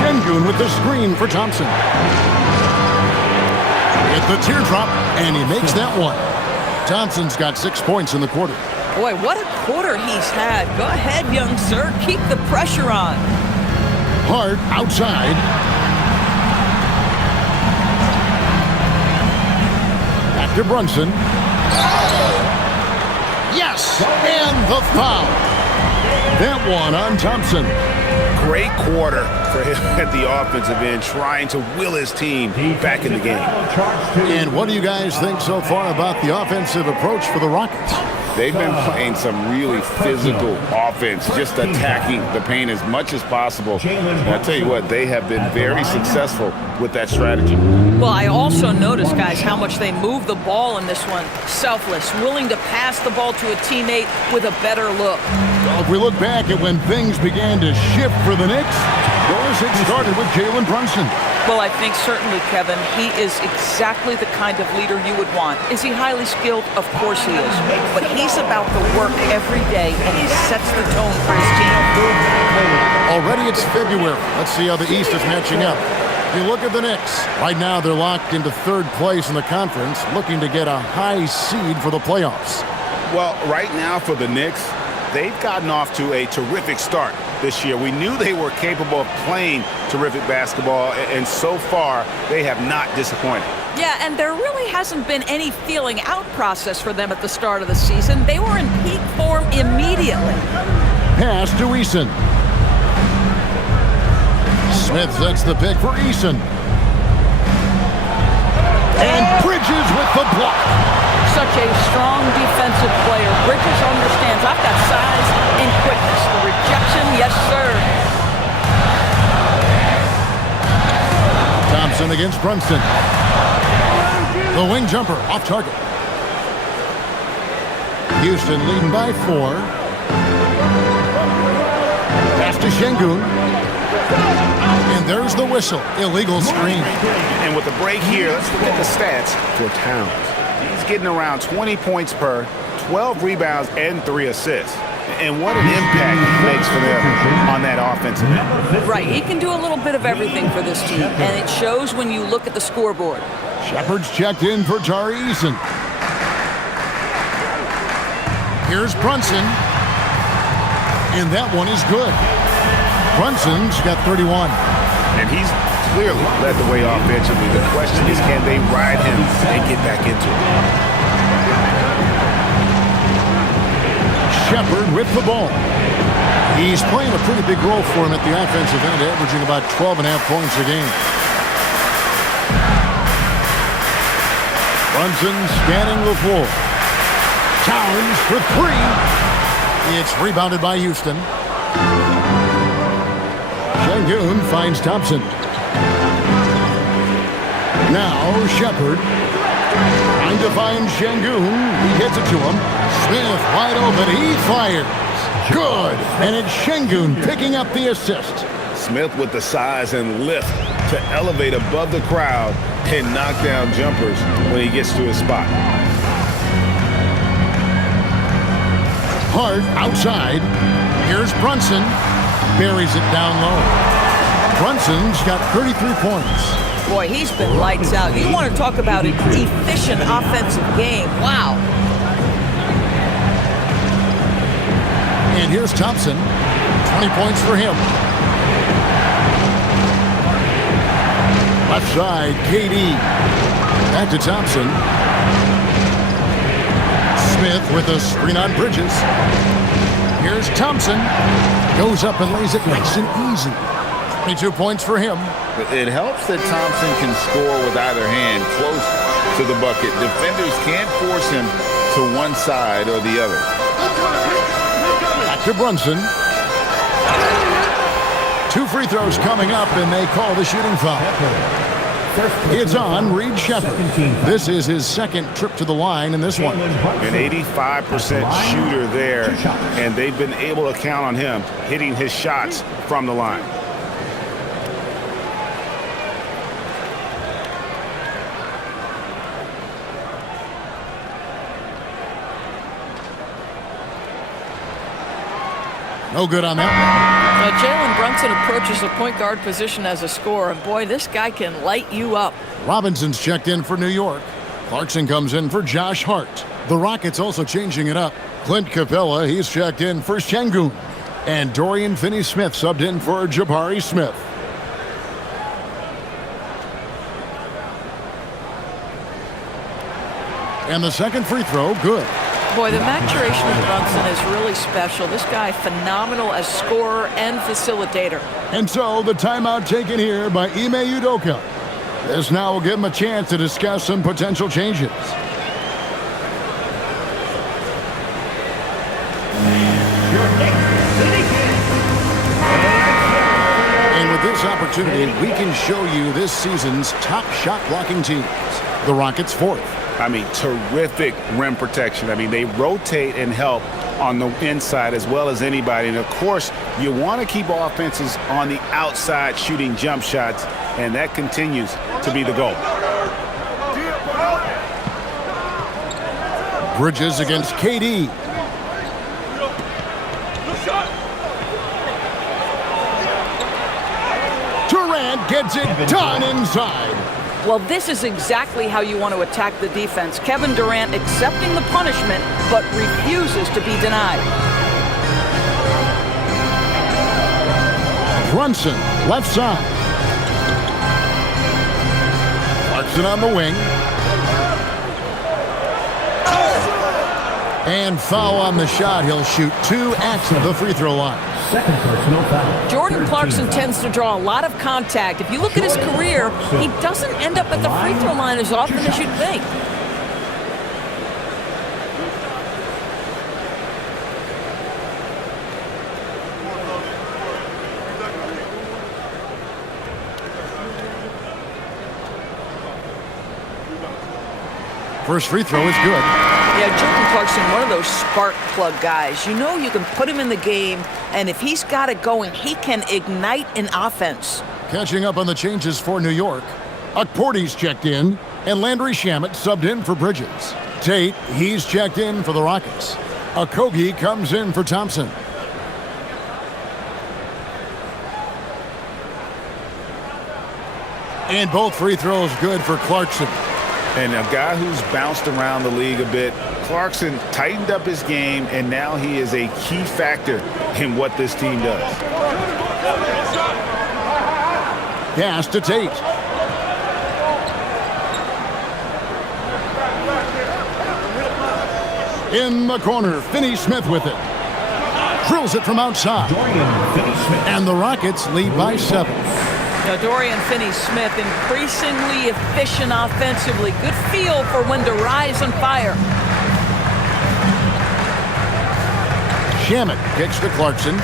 Şengün with the screen for Thompson. Hit the teardrop, and he makes that one. Thompson's got 6 points in the quarter. Boy, what a quarter he's had. Go ahead, young sir. Keep the pressure on. Hart outside. Back to Brunson. Yes! And the foul. That one on Thompson. Great quarter for him at the offensive end, trying to will his team back in the game. And what do you guys think so far about the offensive approach for the Rockets? They've been playing some really physical offense, just attacking the paint as much as possible. And I tell you what, they have been very successful with that strategy. Well, I also noticed, guys, how much they move the ball in this one. Selfless, willing to pass the ball to a teammate with a better look. Well, if we look back at when things began to shift for the Knicks, it started with Jalen Brunson. Well, I think certainly, Kevin, he is exactly the kind of leader you would want. Is he highly skilled? Of course he is. But he's about the work every day, and he sets the tone for his team. Already it's February. Let's see how the East is matching up. You look at the Knicks. Right now they're locked into 3rd place in the conference, looking to get a high seed for the playoffs. Well, right now for the Knicks, they've gotten off to a terrific start this year. We knew they were capable of playing terrific basketball, and so far they have not disappointed. Yeah, and there really hasn't been any feeling out process for them at the start of the season. They were in peak form immediately. Pass to Eason. Smith sets the pick for Eason. And Bridges with the block. Such a strong defensive player. Bridges understands I've got size and quickness. The rejection, yes, sir. Thompson against Brunson. The wing jumper off target. Houston leading by 4. Pass to Şengün. And there's the whistle. Illegal screen. And with the break here, let's look at the stats for Towns. He's getting around 20 points per, 12 rebounds, and 3 assists. And what an impact he makes for them on that offensive end. Right, he can do a little bit of everything for this team, and it shows when you look at the scoreboard. Shepard's checked in for Tari Eason. Here's Brunson. And that one is good. Brunson's got 31. And he's clearly led the way offensively. The question is, can they ride him and get back into it? Shepard with the ball. He's playing a pretty big role for him at the offensive end, averaging about 12.5 points a game. Brunson scanning the floor. Towns for 3. It's rebounded by Houston. Şengün finds Thompson. Now Shepard. Trying to find Şengün. He gets it to him. Smith wide open. He fires. Good. And it's Şengün picking up the assist. Smith with the size and lift to elevate above the crowd and knock down jumpers when he gets to his spot. Hart outside. Here's Brunson. Buries it down low. Brunson's got 33 points. Boy, he's been lights out. You want to talk about an efficient offensive game. Wow. And here's Thompson. 20 points for him. Left side, KD. Back to Thompson. Smith with a screen on Bridges. Here's Thompson. Goes up and lays it nice and easy. 22 points for him. It helps that Thompson can score with either hand close to the bucket. Defenders can't force him to one side or the other. Back to Brunson. 2 free throws coming up, and they call the shooting foul. It's on Reed Shepherd. This is his second trip to the line in this one. An 85% shooter there, and they've been able to count on him hitting his shots from the line. No good on that. Jalen Brunson approaches the point guard position as a scorer, and boy, this guy can light you up. Robinson's checked in for New York. Clarkson comes in for Josh Hart. The Rockets also changing it up. Clint Capella, he's checked in for Şengün. And Dorian Finney-Smith subbed in for Jabari Smith. And the second free throw, good. Boy, the maturation of Brunson is really special. This guy, phenomenal as scorer and facilitator. And so the timeout taken here by Ime Udoka. This now will give him a chance to discuss some potential changes. And with this opportunity, we can show you this season's top shot blocking teams. The Rockets 4th. I mean, terrific rim protection. I mean, they rotate and help on the inside as well as anybody. And, of course, you want to keep offenses on the outside shooting jump shots, and that continues to be the goal. Bridges against KD. Durant gets it done inside. Well, this is exactly how you want to attack the defense. Kevin Durant accepting the punishment, but refuses to be denied. Brunson, left side. Clarkson on the wing. And foul on the shot. He'll shoot 2 at the free throw line. Second personal foul. Jordan Clarkson tends to draw a lot of contact. If you look at his career, he doesn't end up at the free throw line as often as you'd think. First free throw is good. Yeah, Jordan Clarkson, one of those spark plug guys. You know you can put him in the game, and if he's got it going, he can ignite an offense. Catching up on the changes for New York. Okporti's checked in, and Landry Shamet subbed in for Bridges. Tate, he's checked in for the Rockets. Okogie comes in for Thompson. And both free throws good for Clarkson. And a guy who's bounced around the league a bit, Clarkson tightened up his game, and now he is a key factor in what this team does. Pass to Tate. In the corner, Finney-Smith with it. Drills it from outside. And the Rockets lead by 7. Now, Dorian Finney-Smith, increasingly efficient offensively. Good feel for when to rise and fire. Shamet kicks to Clarkson.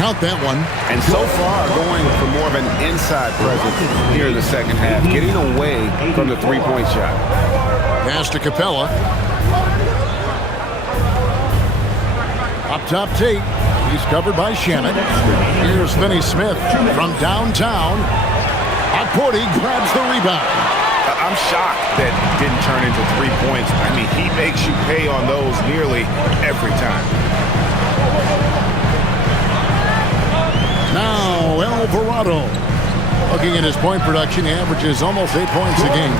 Count that one. And so far, going for more of an inside presence here in the second half, getting away from the three-point shot. Pass to Capella. Up top, Tate. He's covered by Shamet. Here's Finney-Smith from downtown. Okporti grabs the rebound. I'm shocked that didn't turn into 3 points. I mean, he makes you pay on those nearly every time. Now, Alvarado. Looking at his point production, he averages almost 8 points a game.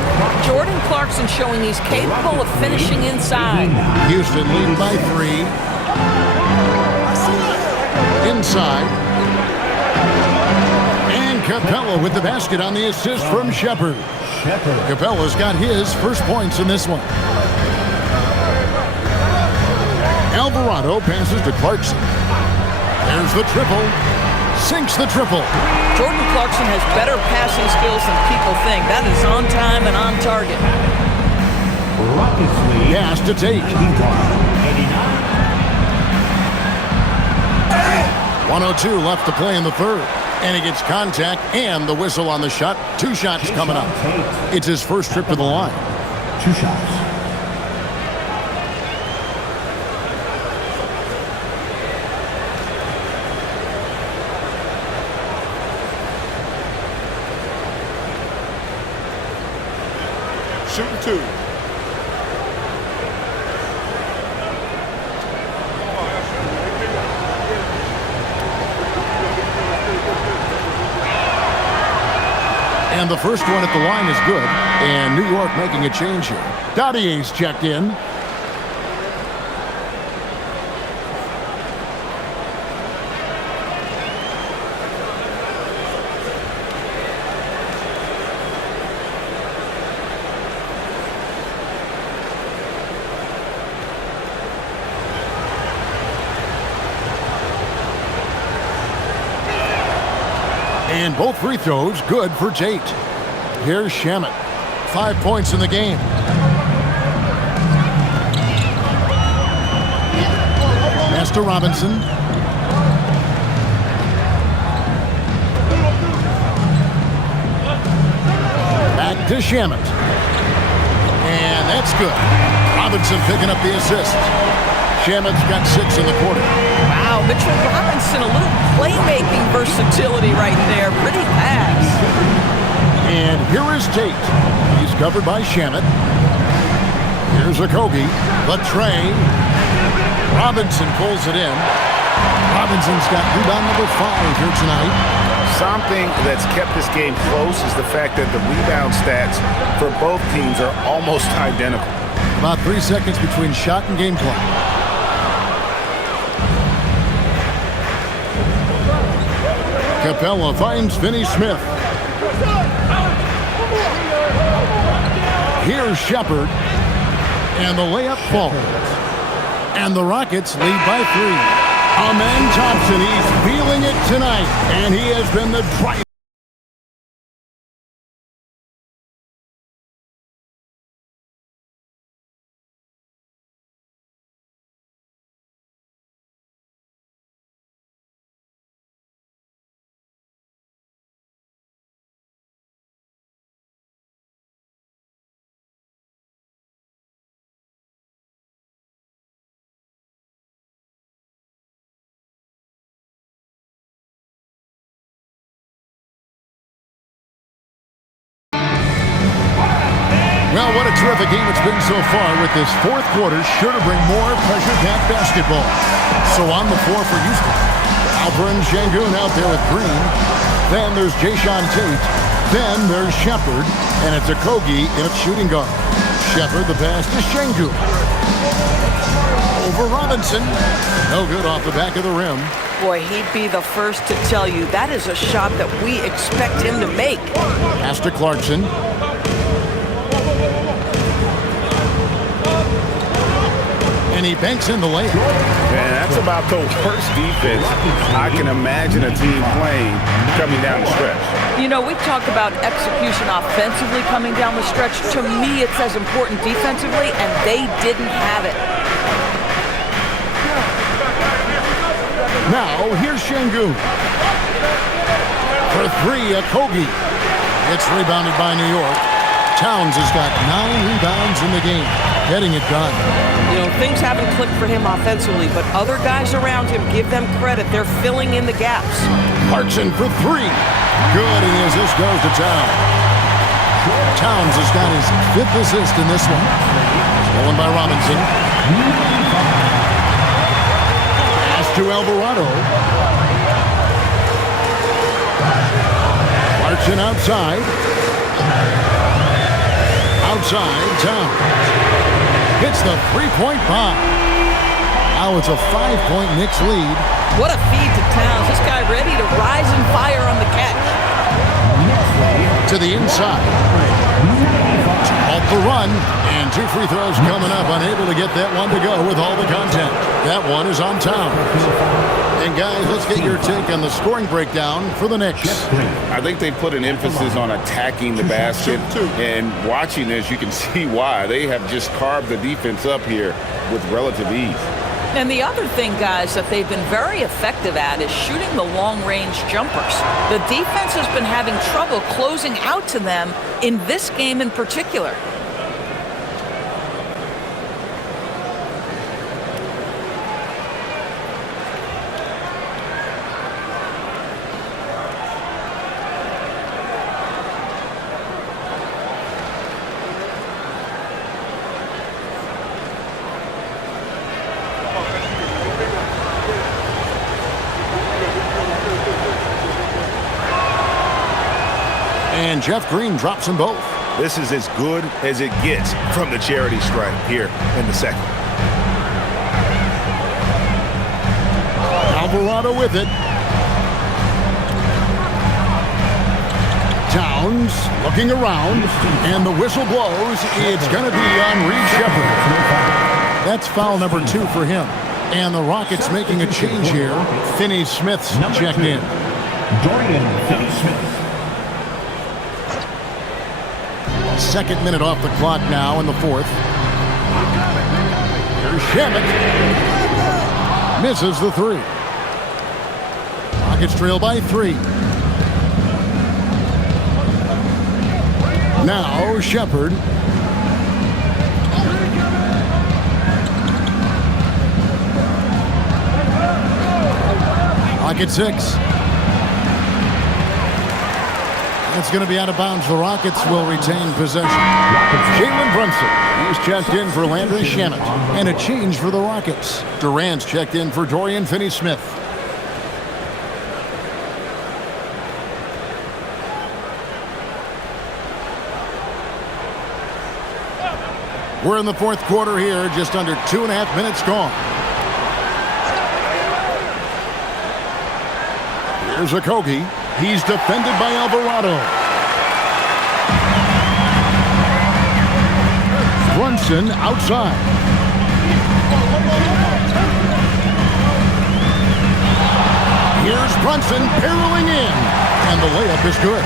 Jordan Clarkson showing he's capable of finishing inside. Houston leading by 3. Inside. And Capella with the basket on the assist from Shepard. Capella's got his first points in this one. Alvarado passes to Clarkson. There's the triple. Sinks the triple. Jordan Clarkson has better passing skills than people think. That is on time and on target. Pass to Tate. 1:02 left to play in the third. And he gets contact and the whistle on the shot. 2 shots coming up. It's his first trip to the line. 2 shots. Shooting 2. And the first one at the line is good. And New York making a change here. Dottier's checked in. And both free throws good for Tate. Here's Shamet. 5 points in the game. Pass to Robinson. Back to Shamet. And that's good. Robinson picking up the assist. Shamet's got 6 in the quarter. Wow, Mitchell Robinson, a little playmaking versatility right there. Pretty pass. And here is Tate. He's covered by Shamet. Here's Okogie. The tray. Robinson pulls it in. Robinson's got rebound number 5 here tonight. Something that's kept this game close is the fact that the rebound stats for both teams are almost identical. About 3 seconds between shot and game clock. Capella finds Finney-Smith. Here's Shepard. And the layup falls. And the Rockets lead by 3. Amen Thompson, he's feeling it tonight. And he has been the driver. Well, what a terrific game it's been so far, with this fourth quarter sure to bring more pressure-packed basketball. So on the floor for Houston, Alperen Sengun out there with Green. Then there's Jayshawn Tate. Then there's Shepard, and it's Okogie in its shooting guard. Shepard, the pass to Sengun. Over Robinson. No good off the back of the rim. Boy, he'd be the first to tell you that is a shot that we expect him to make. Pass to Clarkson. And he banks in the layup. Man, that's about the worst defense I can imagine a team playing coming down the stretch. You know, we talk about execution offensively coming down the stretch. To me, it's as important defensively, and they didn't have it. Now, here's Sengun. For 3, Okogie. It's rebounded by New York. Towns has got 9 rebounds in the game, getting it done. You know, things haven't clicked for him offensively, but other guys around him, give them credit. They're filling in the gaps. Clarkson for 3. Good, and the assist goes to Towns. Towns has got his 5th assist in this one. Stolen by Robinson. Pass to Alvarado. Clarkson outside. Outside, Towns. Hits the three-point bomb. Now it's a 5-point Knicks lead. What a feed to Towns. This guy ready to rise and fire on the catch. To the inside. Off the run. And 2 free throws coming up. Unable to get that one to go with all the content. That one is on Towns. And guys, let's get your take on the scoring breakdown for the Knicks. I think they put an emphasis on attacking the basket. And watching this, you can see why. They have just carved the defense up here with relative ease. And the other thing, guys, that they've been very effective at is shooting the long-range jumpers. The defense has been having trouble closing out to them in this game in particular. And Jeff Green drops them both. This is as good as it gets from the charity stripe here in the second. Alvarado with it. Towns looking around, and the whistle blows. It's going to be on Reed Shepherd. That's foul number 2 for him. And the Rockets making a change here. Finney-Smith's checked in. Dorian Finney-Smith. 2nd minute off the clock now in the 4th. Here's Shamet. Misses the 3. Rockets trail by 3. Now Shepherd. Rocket 6. It's going to be out of bounds. The Rockets will retain possession. Jalen Brunson. He's checked in for Landry Shamet. And a change for the Rockets. Durant's checked in for Dorian Finney-Smith. We're in the 4th quarter here. Just under 2.5 minutes gone. Here's Okogie. He's defended by Alvarado. Brunson outside. Here's Brunson barreling in. And the layup is good.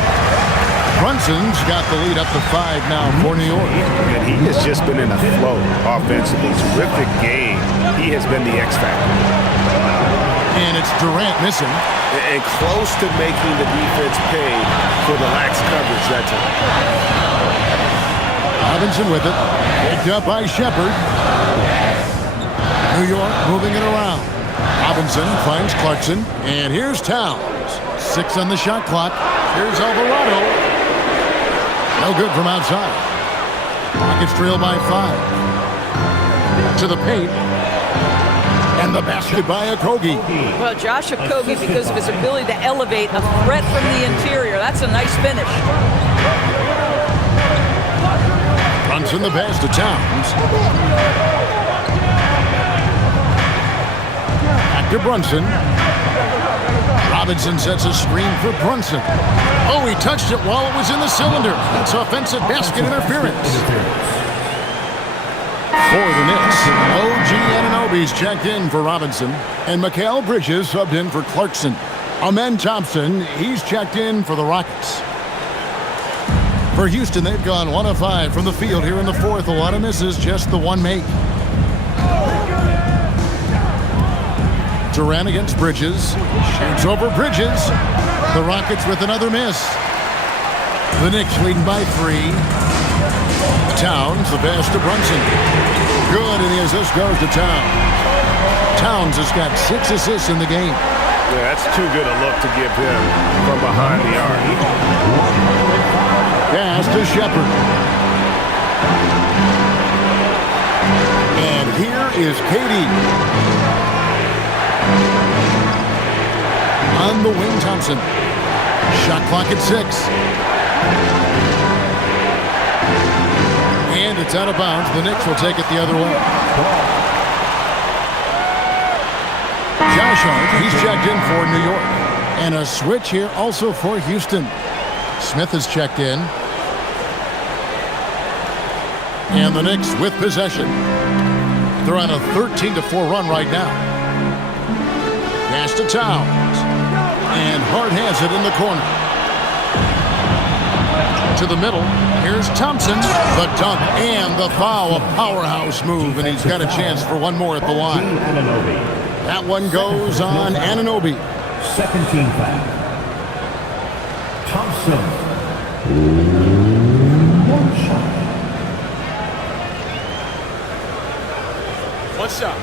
Brunson's got the lead up to 5 now for New York. And he has just been in a flow offensively. Terrific game. He has been the X factor. And it's Durant missing. And close to making the defense pay for the lax coverage that time. Robinson with it. Picked up by Shepherd. New York moving it around. Robinson finds Clarkson. And here's Towns. 6 on the shot clock. Here's Alvarado. No good from outside. Rockets trail by 5. To the paint. And the basket by Okogie. Well, Josh Okogie, because of his ability to elevate a threat from the interior. That's a nice finish. Brunson the pass to Towns. Back to Brunson. Robinson sets a screen for Brunson. Oh, he touched it while it was in the cylinder. That's offensive basket interference. For the Knicks, OG Anunoby's checked in for Robinson. And Mikal Bridges subbed in for Clarkson. Amen Thompson, he's checked in for the Rockets. For Houston, they've gone 1 of 5 from the field here in the 4th. A lot of misses, just the 1 make. Durant against Bridges. Shoots over Bridges. The Rockets with another miss. The Knicks leading by 3. Towns, the pass to Brunson. Good, and the assist goes to Towns. Towns has got 6 assists in the game. Yeah, that's too good a look to give him from behind the arc. Pass to Shepard. And here is KD. On the wing, Thompson. Shot clock at 6. And it's out of bounds. The Knicks will take it the other way. Josh Hart, he's checked in for New York. And a switch here also for Houston. Smith is checked in. And the Knicks with possession. They're on a 13-4 run right now. Pass to Towns. And Hart has it in the corner. To the middle. Here's Thompson. The dunk and the foul. A powerhouse move. And he's got a chance for one more at the line. That one goes on Anunoby. Second team foul. Thompson. One shot. One shot.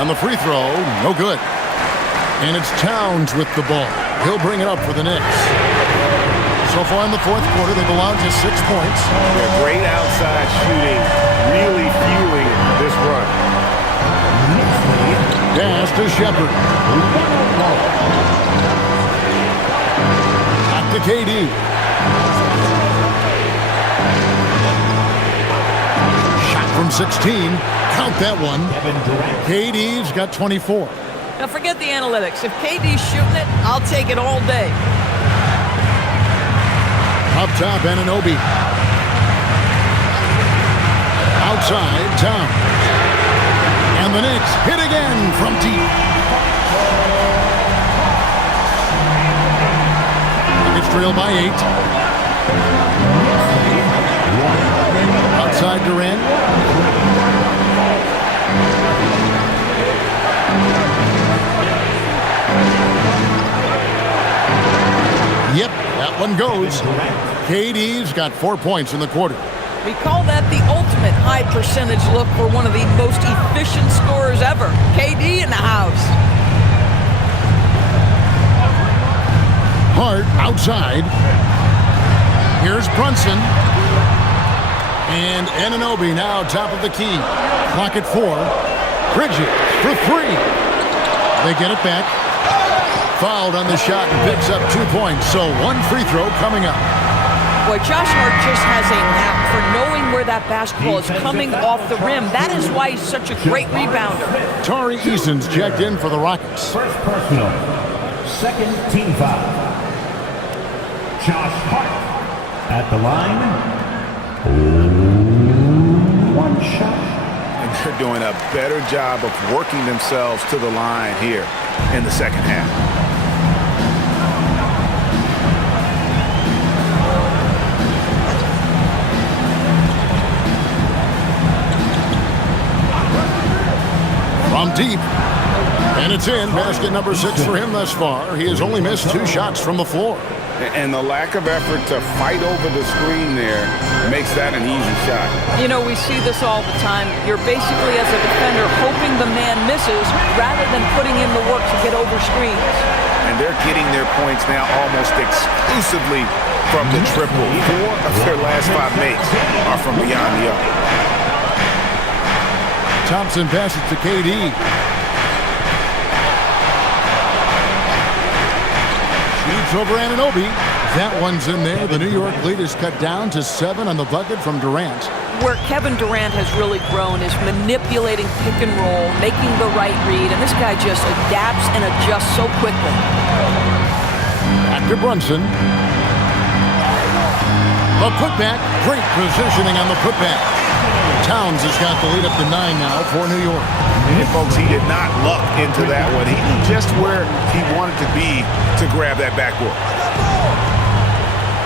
On the free throw, no good. And it's Towns with the ball. He'll bring it up for the Knicks. So far in the fourth quarter, they've allowed just 6 points. Yeah, great outside shooting, really fueling this run. Pass to Shepard. Back to KD. Shot from 16. Count that one. KD's got 24. Now forget the analytics. If KD's shooting it, I'll take it all day. Up top, Anunoby. Outside, Towns. And the Knicks hit again from deep. It's trailed by 8. Outside Durant. Yep, that one goes. KD's got 4 points in the quarter. We call that the ultimate high percentage look for one of the most efficient scorers ever. KD in the house. Hart outside. Here's Brunson. And Anunoby now top of the key. Clock at 4. Bridges for 3. They get it back. Fouled on the shot and picks up 2 points. So one free throw coming up. Boy, Josh Hart just has a knack for knowing where that basketball is coming off the rim. That is why he's such a great rebounder. Tari Eason's checked in for the Rockets. First personal. Second team foul. Josh Hart at the line. One shot. And they're doing a better job of working themselves to the line here in the second half. From deep. And it's in. Basket number 6 for him thus far. He has only missed 2 shots from the floor. And the lack of effort to fight over the screen there makes that an easy shot. You know, we see this all the time. You're basically, as a defender, hoping the man misses rather than putting in the work to get over screens. And they're getting their points now almost exclusively from the triple. 4 of their last 5 makes are from beyond the arc. Thompson passes to KD. Shoots over Anunoby. That one's in there. The New York lead is cut down to 7 on the bucket from Durant. Where Kevin Durant has really grown is manipulating pick and roll, making the right read, and this guy just adapts and adjusts so quickly. Back to Brunson. A putback. Great positioning on the putback. Towns has got the lead up to 9 now for New York. And folks, he did not luck into that one. He knew just where he wanted to be to grab that backboard.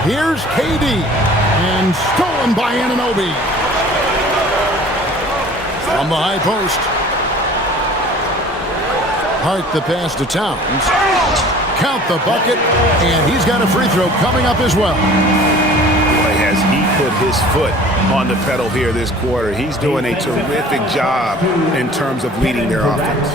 Here's KD. And stolen by Anunoby. From the high post. Hart the pass to Towns. Count the bucket. And he's got a free throw coming up as well. He has heat put his foot on the pedal here this quarter. He's doing a terrific job in terms of leading their offense.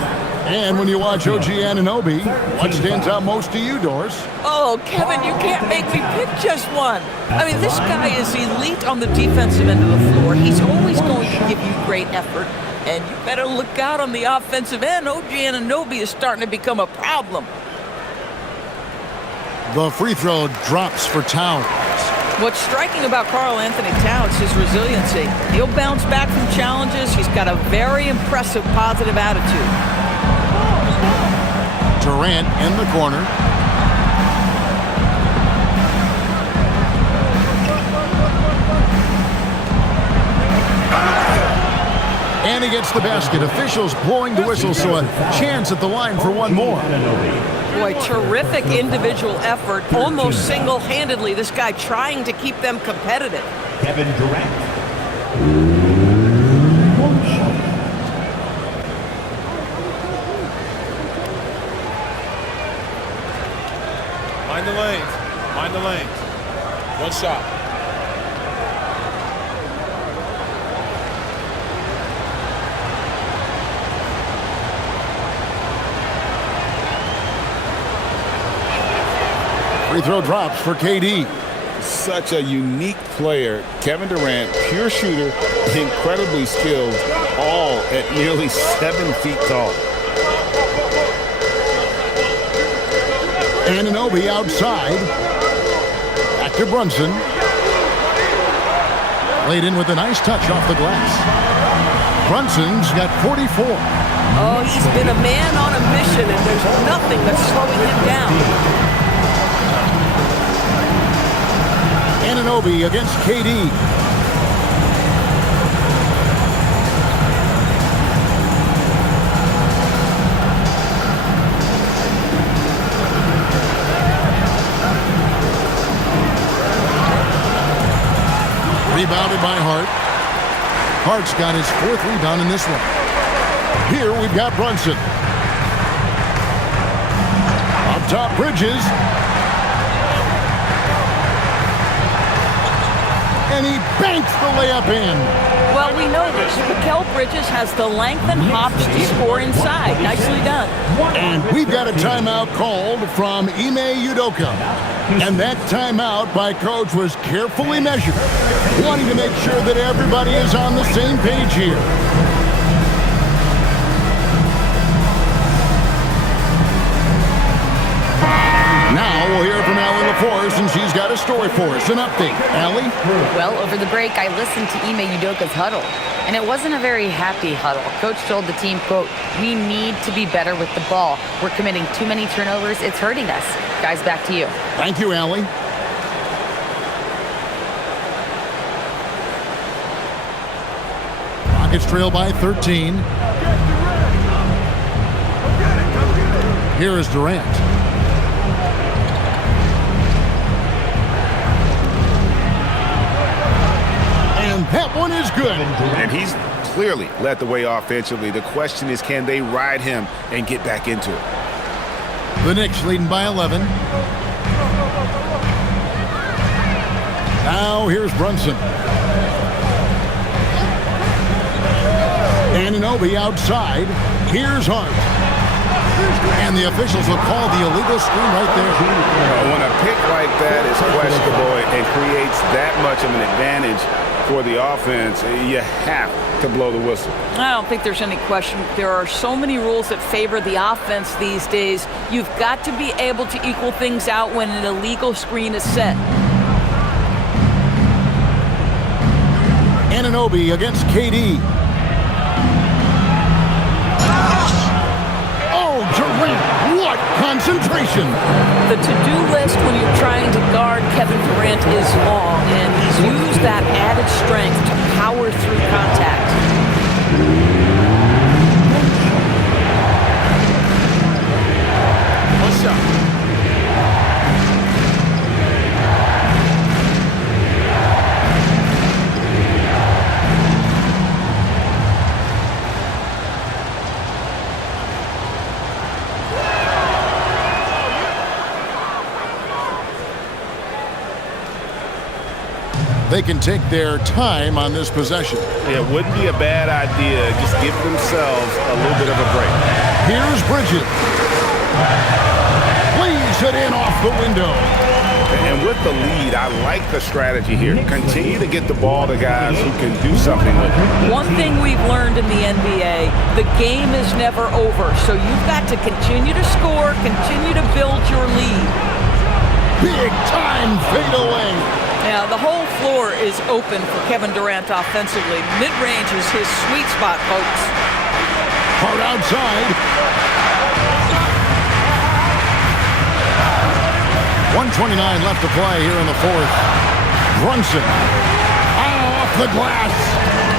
And when you watch OG Anunoby, what stands out most to you, Doris? Oh, Kevin, you can't make me pick just one. I mean, this guy is elite on the defensive end of the floor. He's always going to give you great effort. And you better look out on the offensive end. OG Anunoby is starting to become a problem. The free throw drops for Towns. What's striking about Karl Anthony Towns is resiliency. He'll bounce back from challenges. He's got a very impressive positive attitude. Durant in the corner. And he gets the basket. Officials blowing the whistle, so a chance at the line for one more. Boy, terrific individual effort, almost single-handedly. This guy trying to keep them competitive. Kevin Durant. Mind the lanes. Mind the lanes. One shot. Free throw drops for KD. Such a unique player. Kevin Durant, pure shooter, incredibly skilled, all at nearly 7 feet tall. Anunoby outside. Back to Brunson. Laid in with a nice touch off the glass. Brunson's got 44. Oh, he's been a man on a mission, and there's nothing that's slowing him down. Anunoby against KD. Rebounded by Hart. Hart's got his 4th rebound in this one. Here we've got Brunson. Up top, Bridges. And he banks the layup in. Well, we know this. Mikal Bridges has the length and hops to score inside. Nicely done. And we've got a timeout called from Ime Udoka. And that timeout by Coach was carefully measured, wanting to make sure that everybody is on the same page here. Now we'll hear from Allie LaForce, and she's got a story for us. An update. Allie? Well, over the break, I listened to Ime Udoka's huddle, and it wasn't a very happy huddle. Coach told the team, quote, "We need to be better with the ball. We're committing too many turnovers. It's hurting us." Guys, back to you. Thank you, Allie. Rockets trail by 13. Here is Durant. And that one is good. And he's clearly led the way offensively. The question is, can they ride him and get back into it? The Knicks leading by 11. Now here's Brunson. Anunoby outside. Here's Hart. And the officials will call the illegal screen right there. When a pick like that is questionable and creates that much of an advantage for the offense, you have to blow the whistle. I don't think there's any question. There are so many rules that favor the offense these days. You've got to be able to equal things out when an illegal screen is set. Anunoby against KD. Oh, Durant, what concentration. The to-do list when you're trying to guard Kevin Durant is long, and he's used that added strength to power through contact. One shot. They can take their time on this possession. It wouldn't be a bad idea. Just give themselves a little bit of a break. Here's Bridges. Leaves it in off the window. And with the lead, I like the strategy here. Continue to get the ball to guys who can do something with it. One thing we've learned in the NBA, the game is never over. So you've got to continue to score, continue to build your lead. Big time fadeaway. Now, the whole floor is open for Kevin Durant offensively. Mid-range is his sweet spot, folks. Hard outside. 1:29 left to play here in the fourth. Brunson. Off the glass.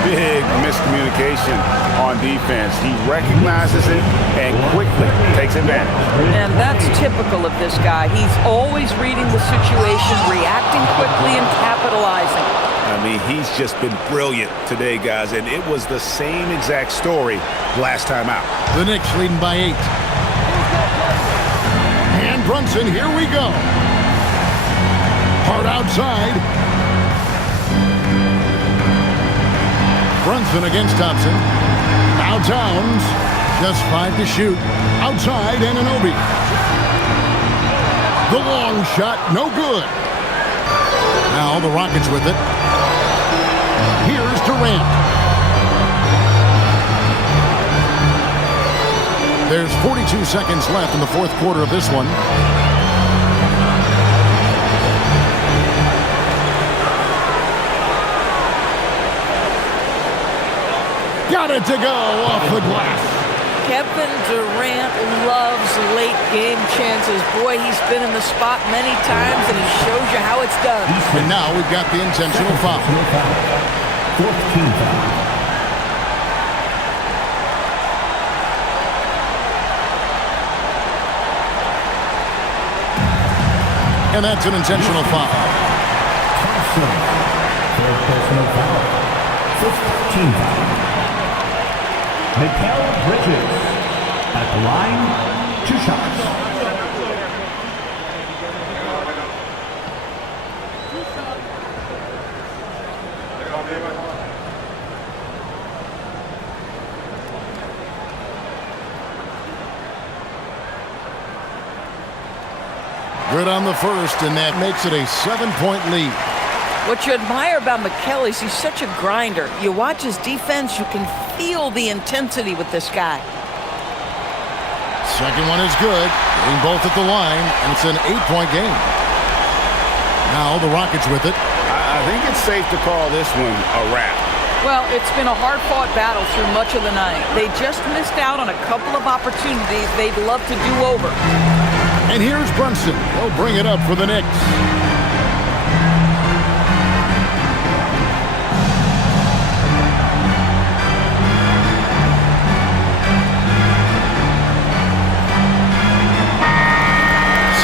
Big miscommunication on defense. He recognizes it and quickly takes advantage. And that's typical of this guy. He's always reading the situation, reacting quickly, and capitalizing. I mean, he's just been brilliant today, guys, and it was the same exact story last time out. The Knicks leading by 8. And Brunson, here we go. Hard outside. Brunson against Thompson. Now Towns. Just 5 to shoot. Outside, Anunoby. The long shot, no good. Now the Rockets with it. Here's Durant. There's 42 seconds left in the fourth quarter of this one. Got it to go off the glass. Kevin Durant loves late game chances. Boy, he's been in the spot many times, and he shows you how it's done. And now we've got the intentional foul. Fourth team foul. And that's an intentional foul. Third personal foul. Fifth team foul. Mikal Bridges at the line, 2 shots. Good on the first, and that makes it a 7-point lead. What you admire about Mikal is he's such a grinder. You watch his defense, you can feel the intensity with this guy. Second one is good. Getting both at the line, and it's an 8-point game. Now the Rockets with it. I think it's safe to call this one a wrap. Well, it's been a hard-fought battle through much of the night. They just missed out on a couple of opportunities they'd love to do over. And here's Brunson. He'll bring it up for the Knicks.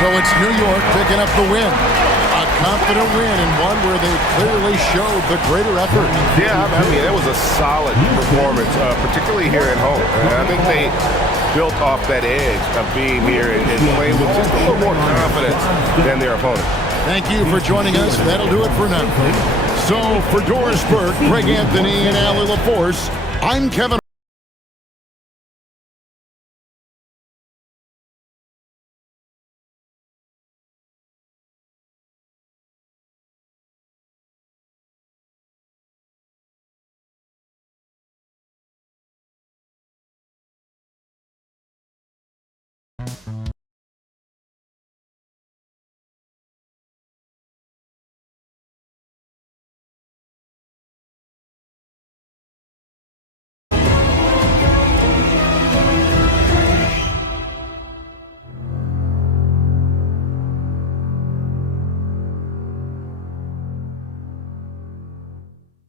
So it's New York picking up the win. A confident win, and one where they clearly showed the greater effort. Yeah, I mean, it was a solid performance, particularly here at home. And I think they built off that edge of being here and playing with just a little more confidence than their opponent. Thank you for joining us. That'll do it for now. So for Doris Burke, Craig Anthony, and Allie LaForce, I'm Kevin.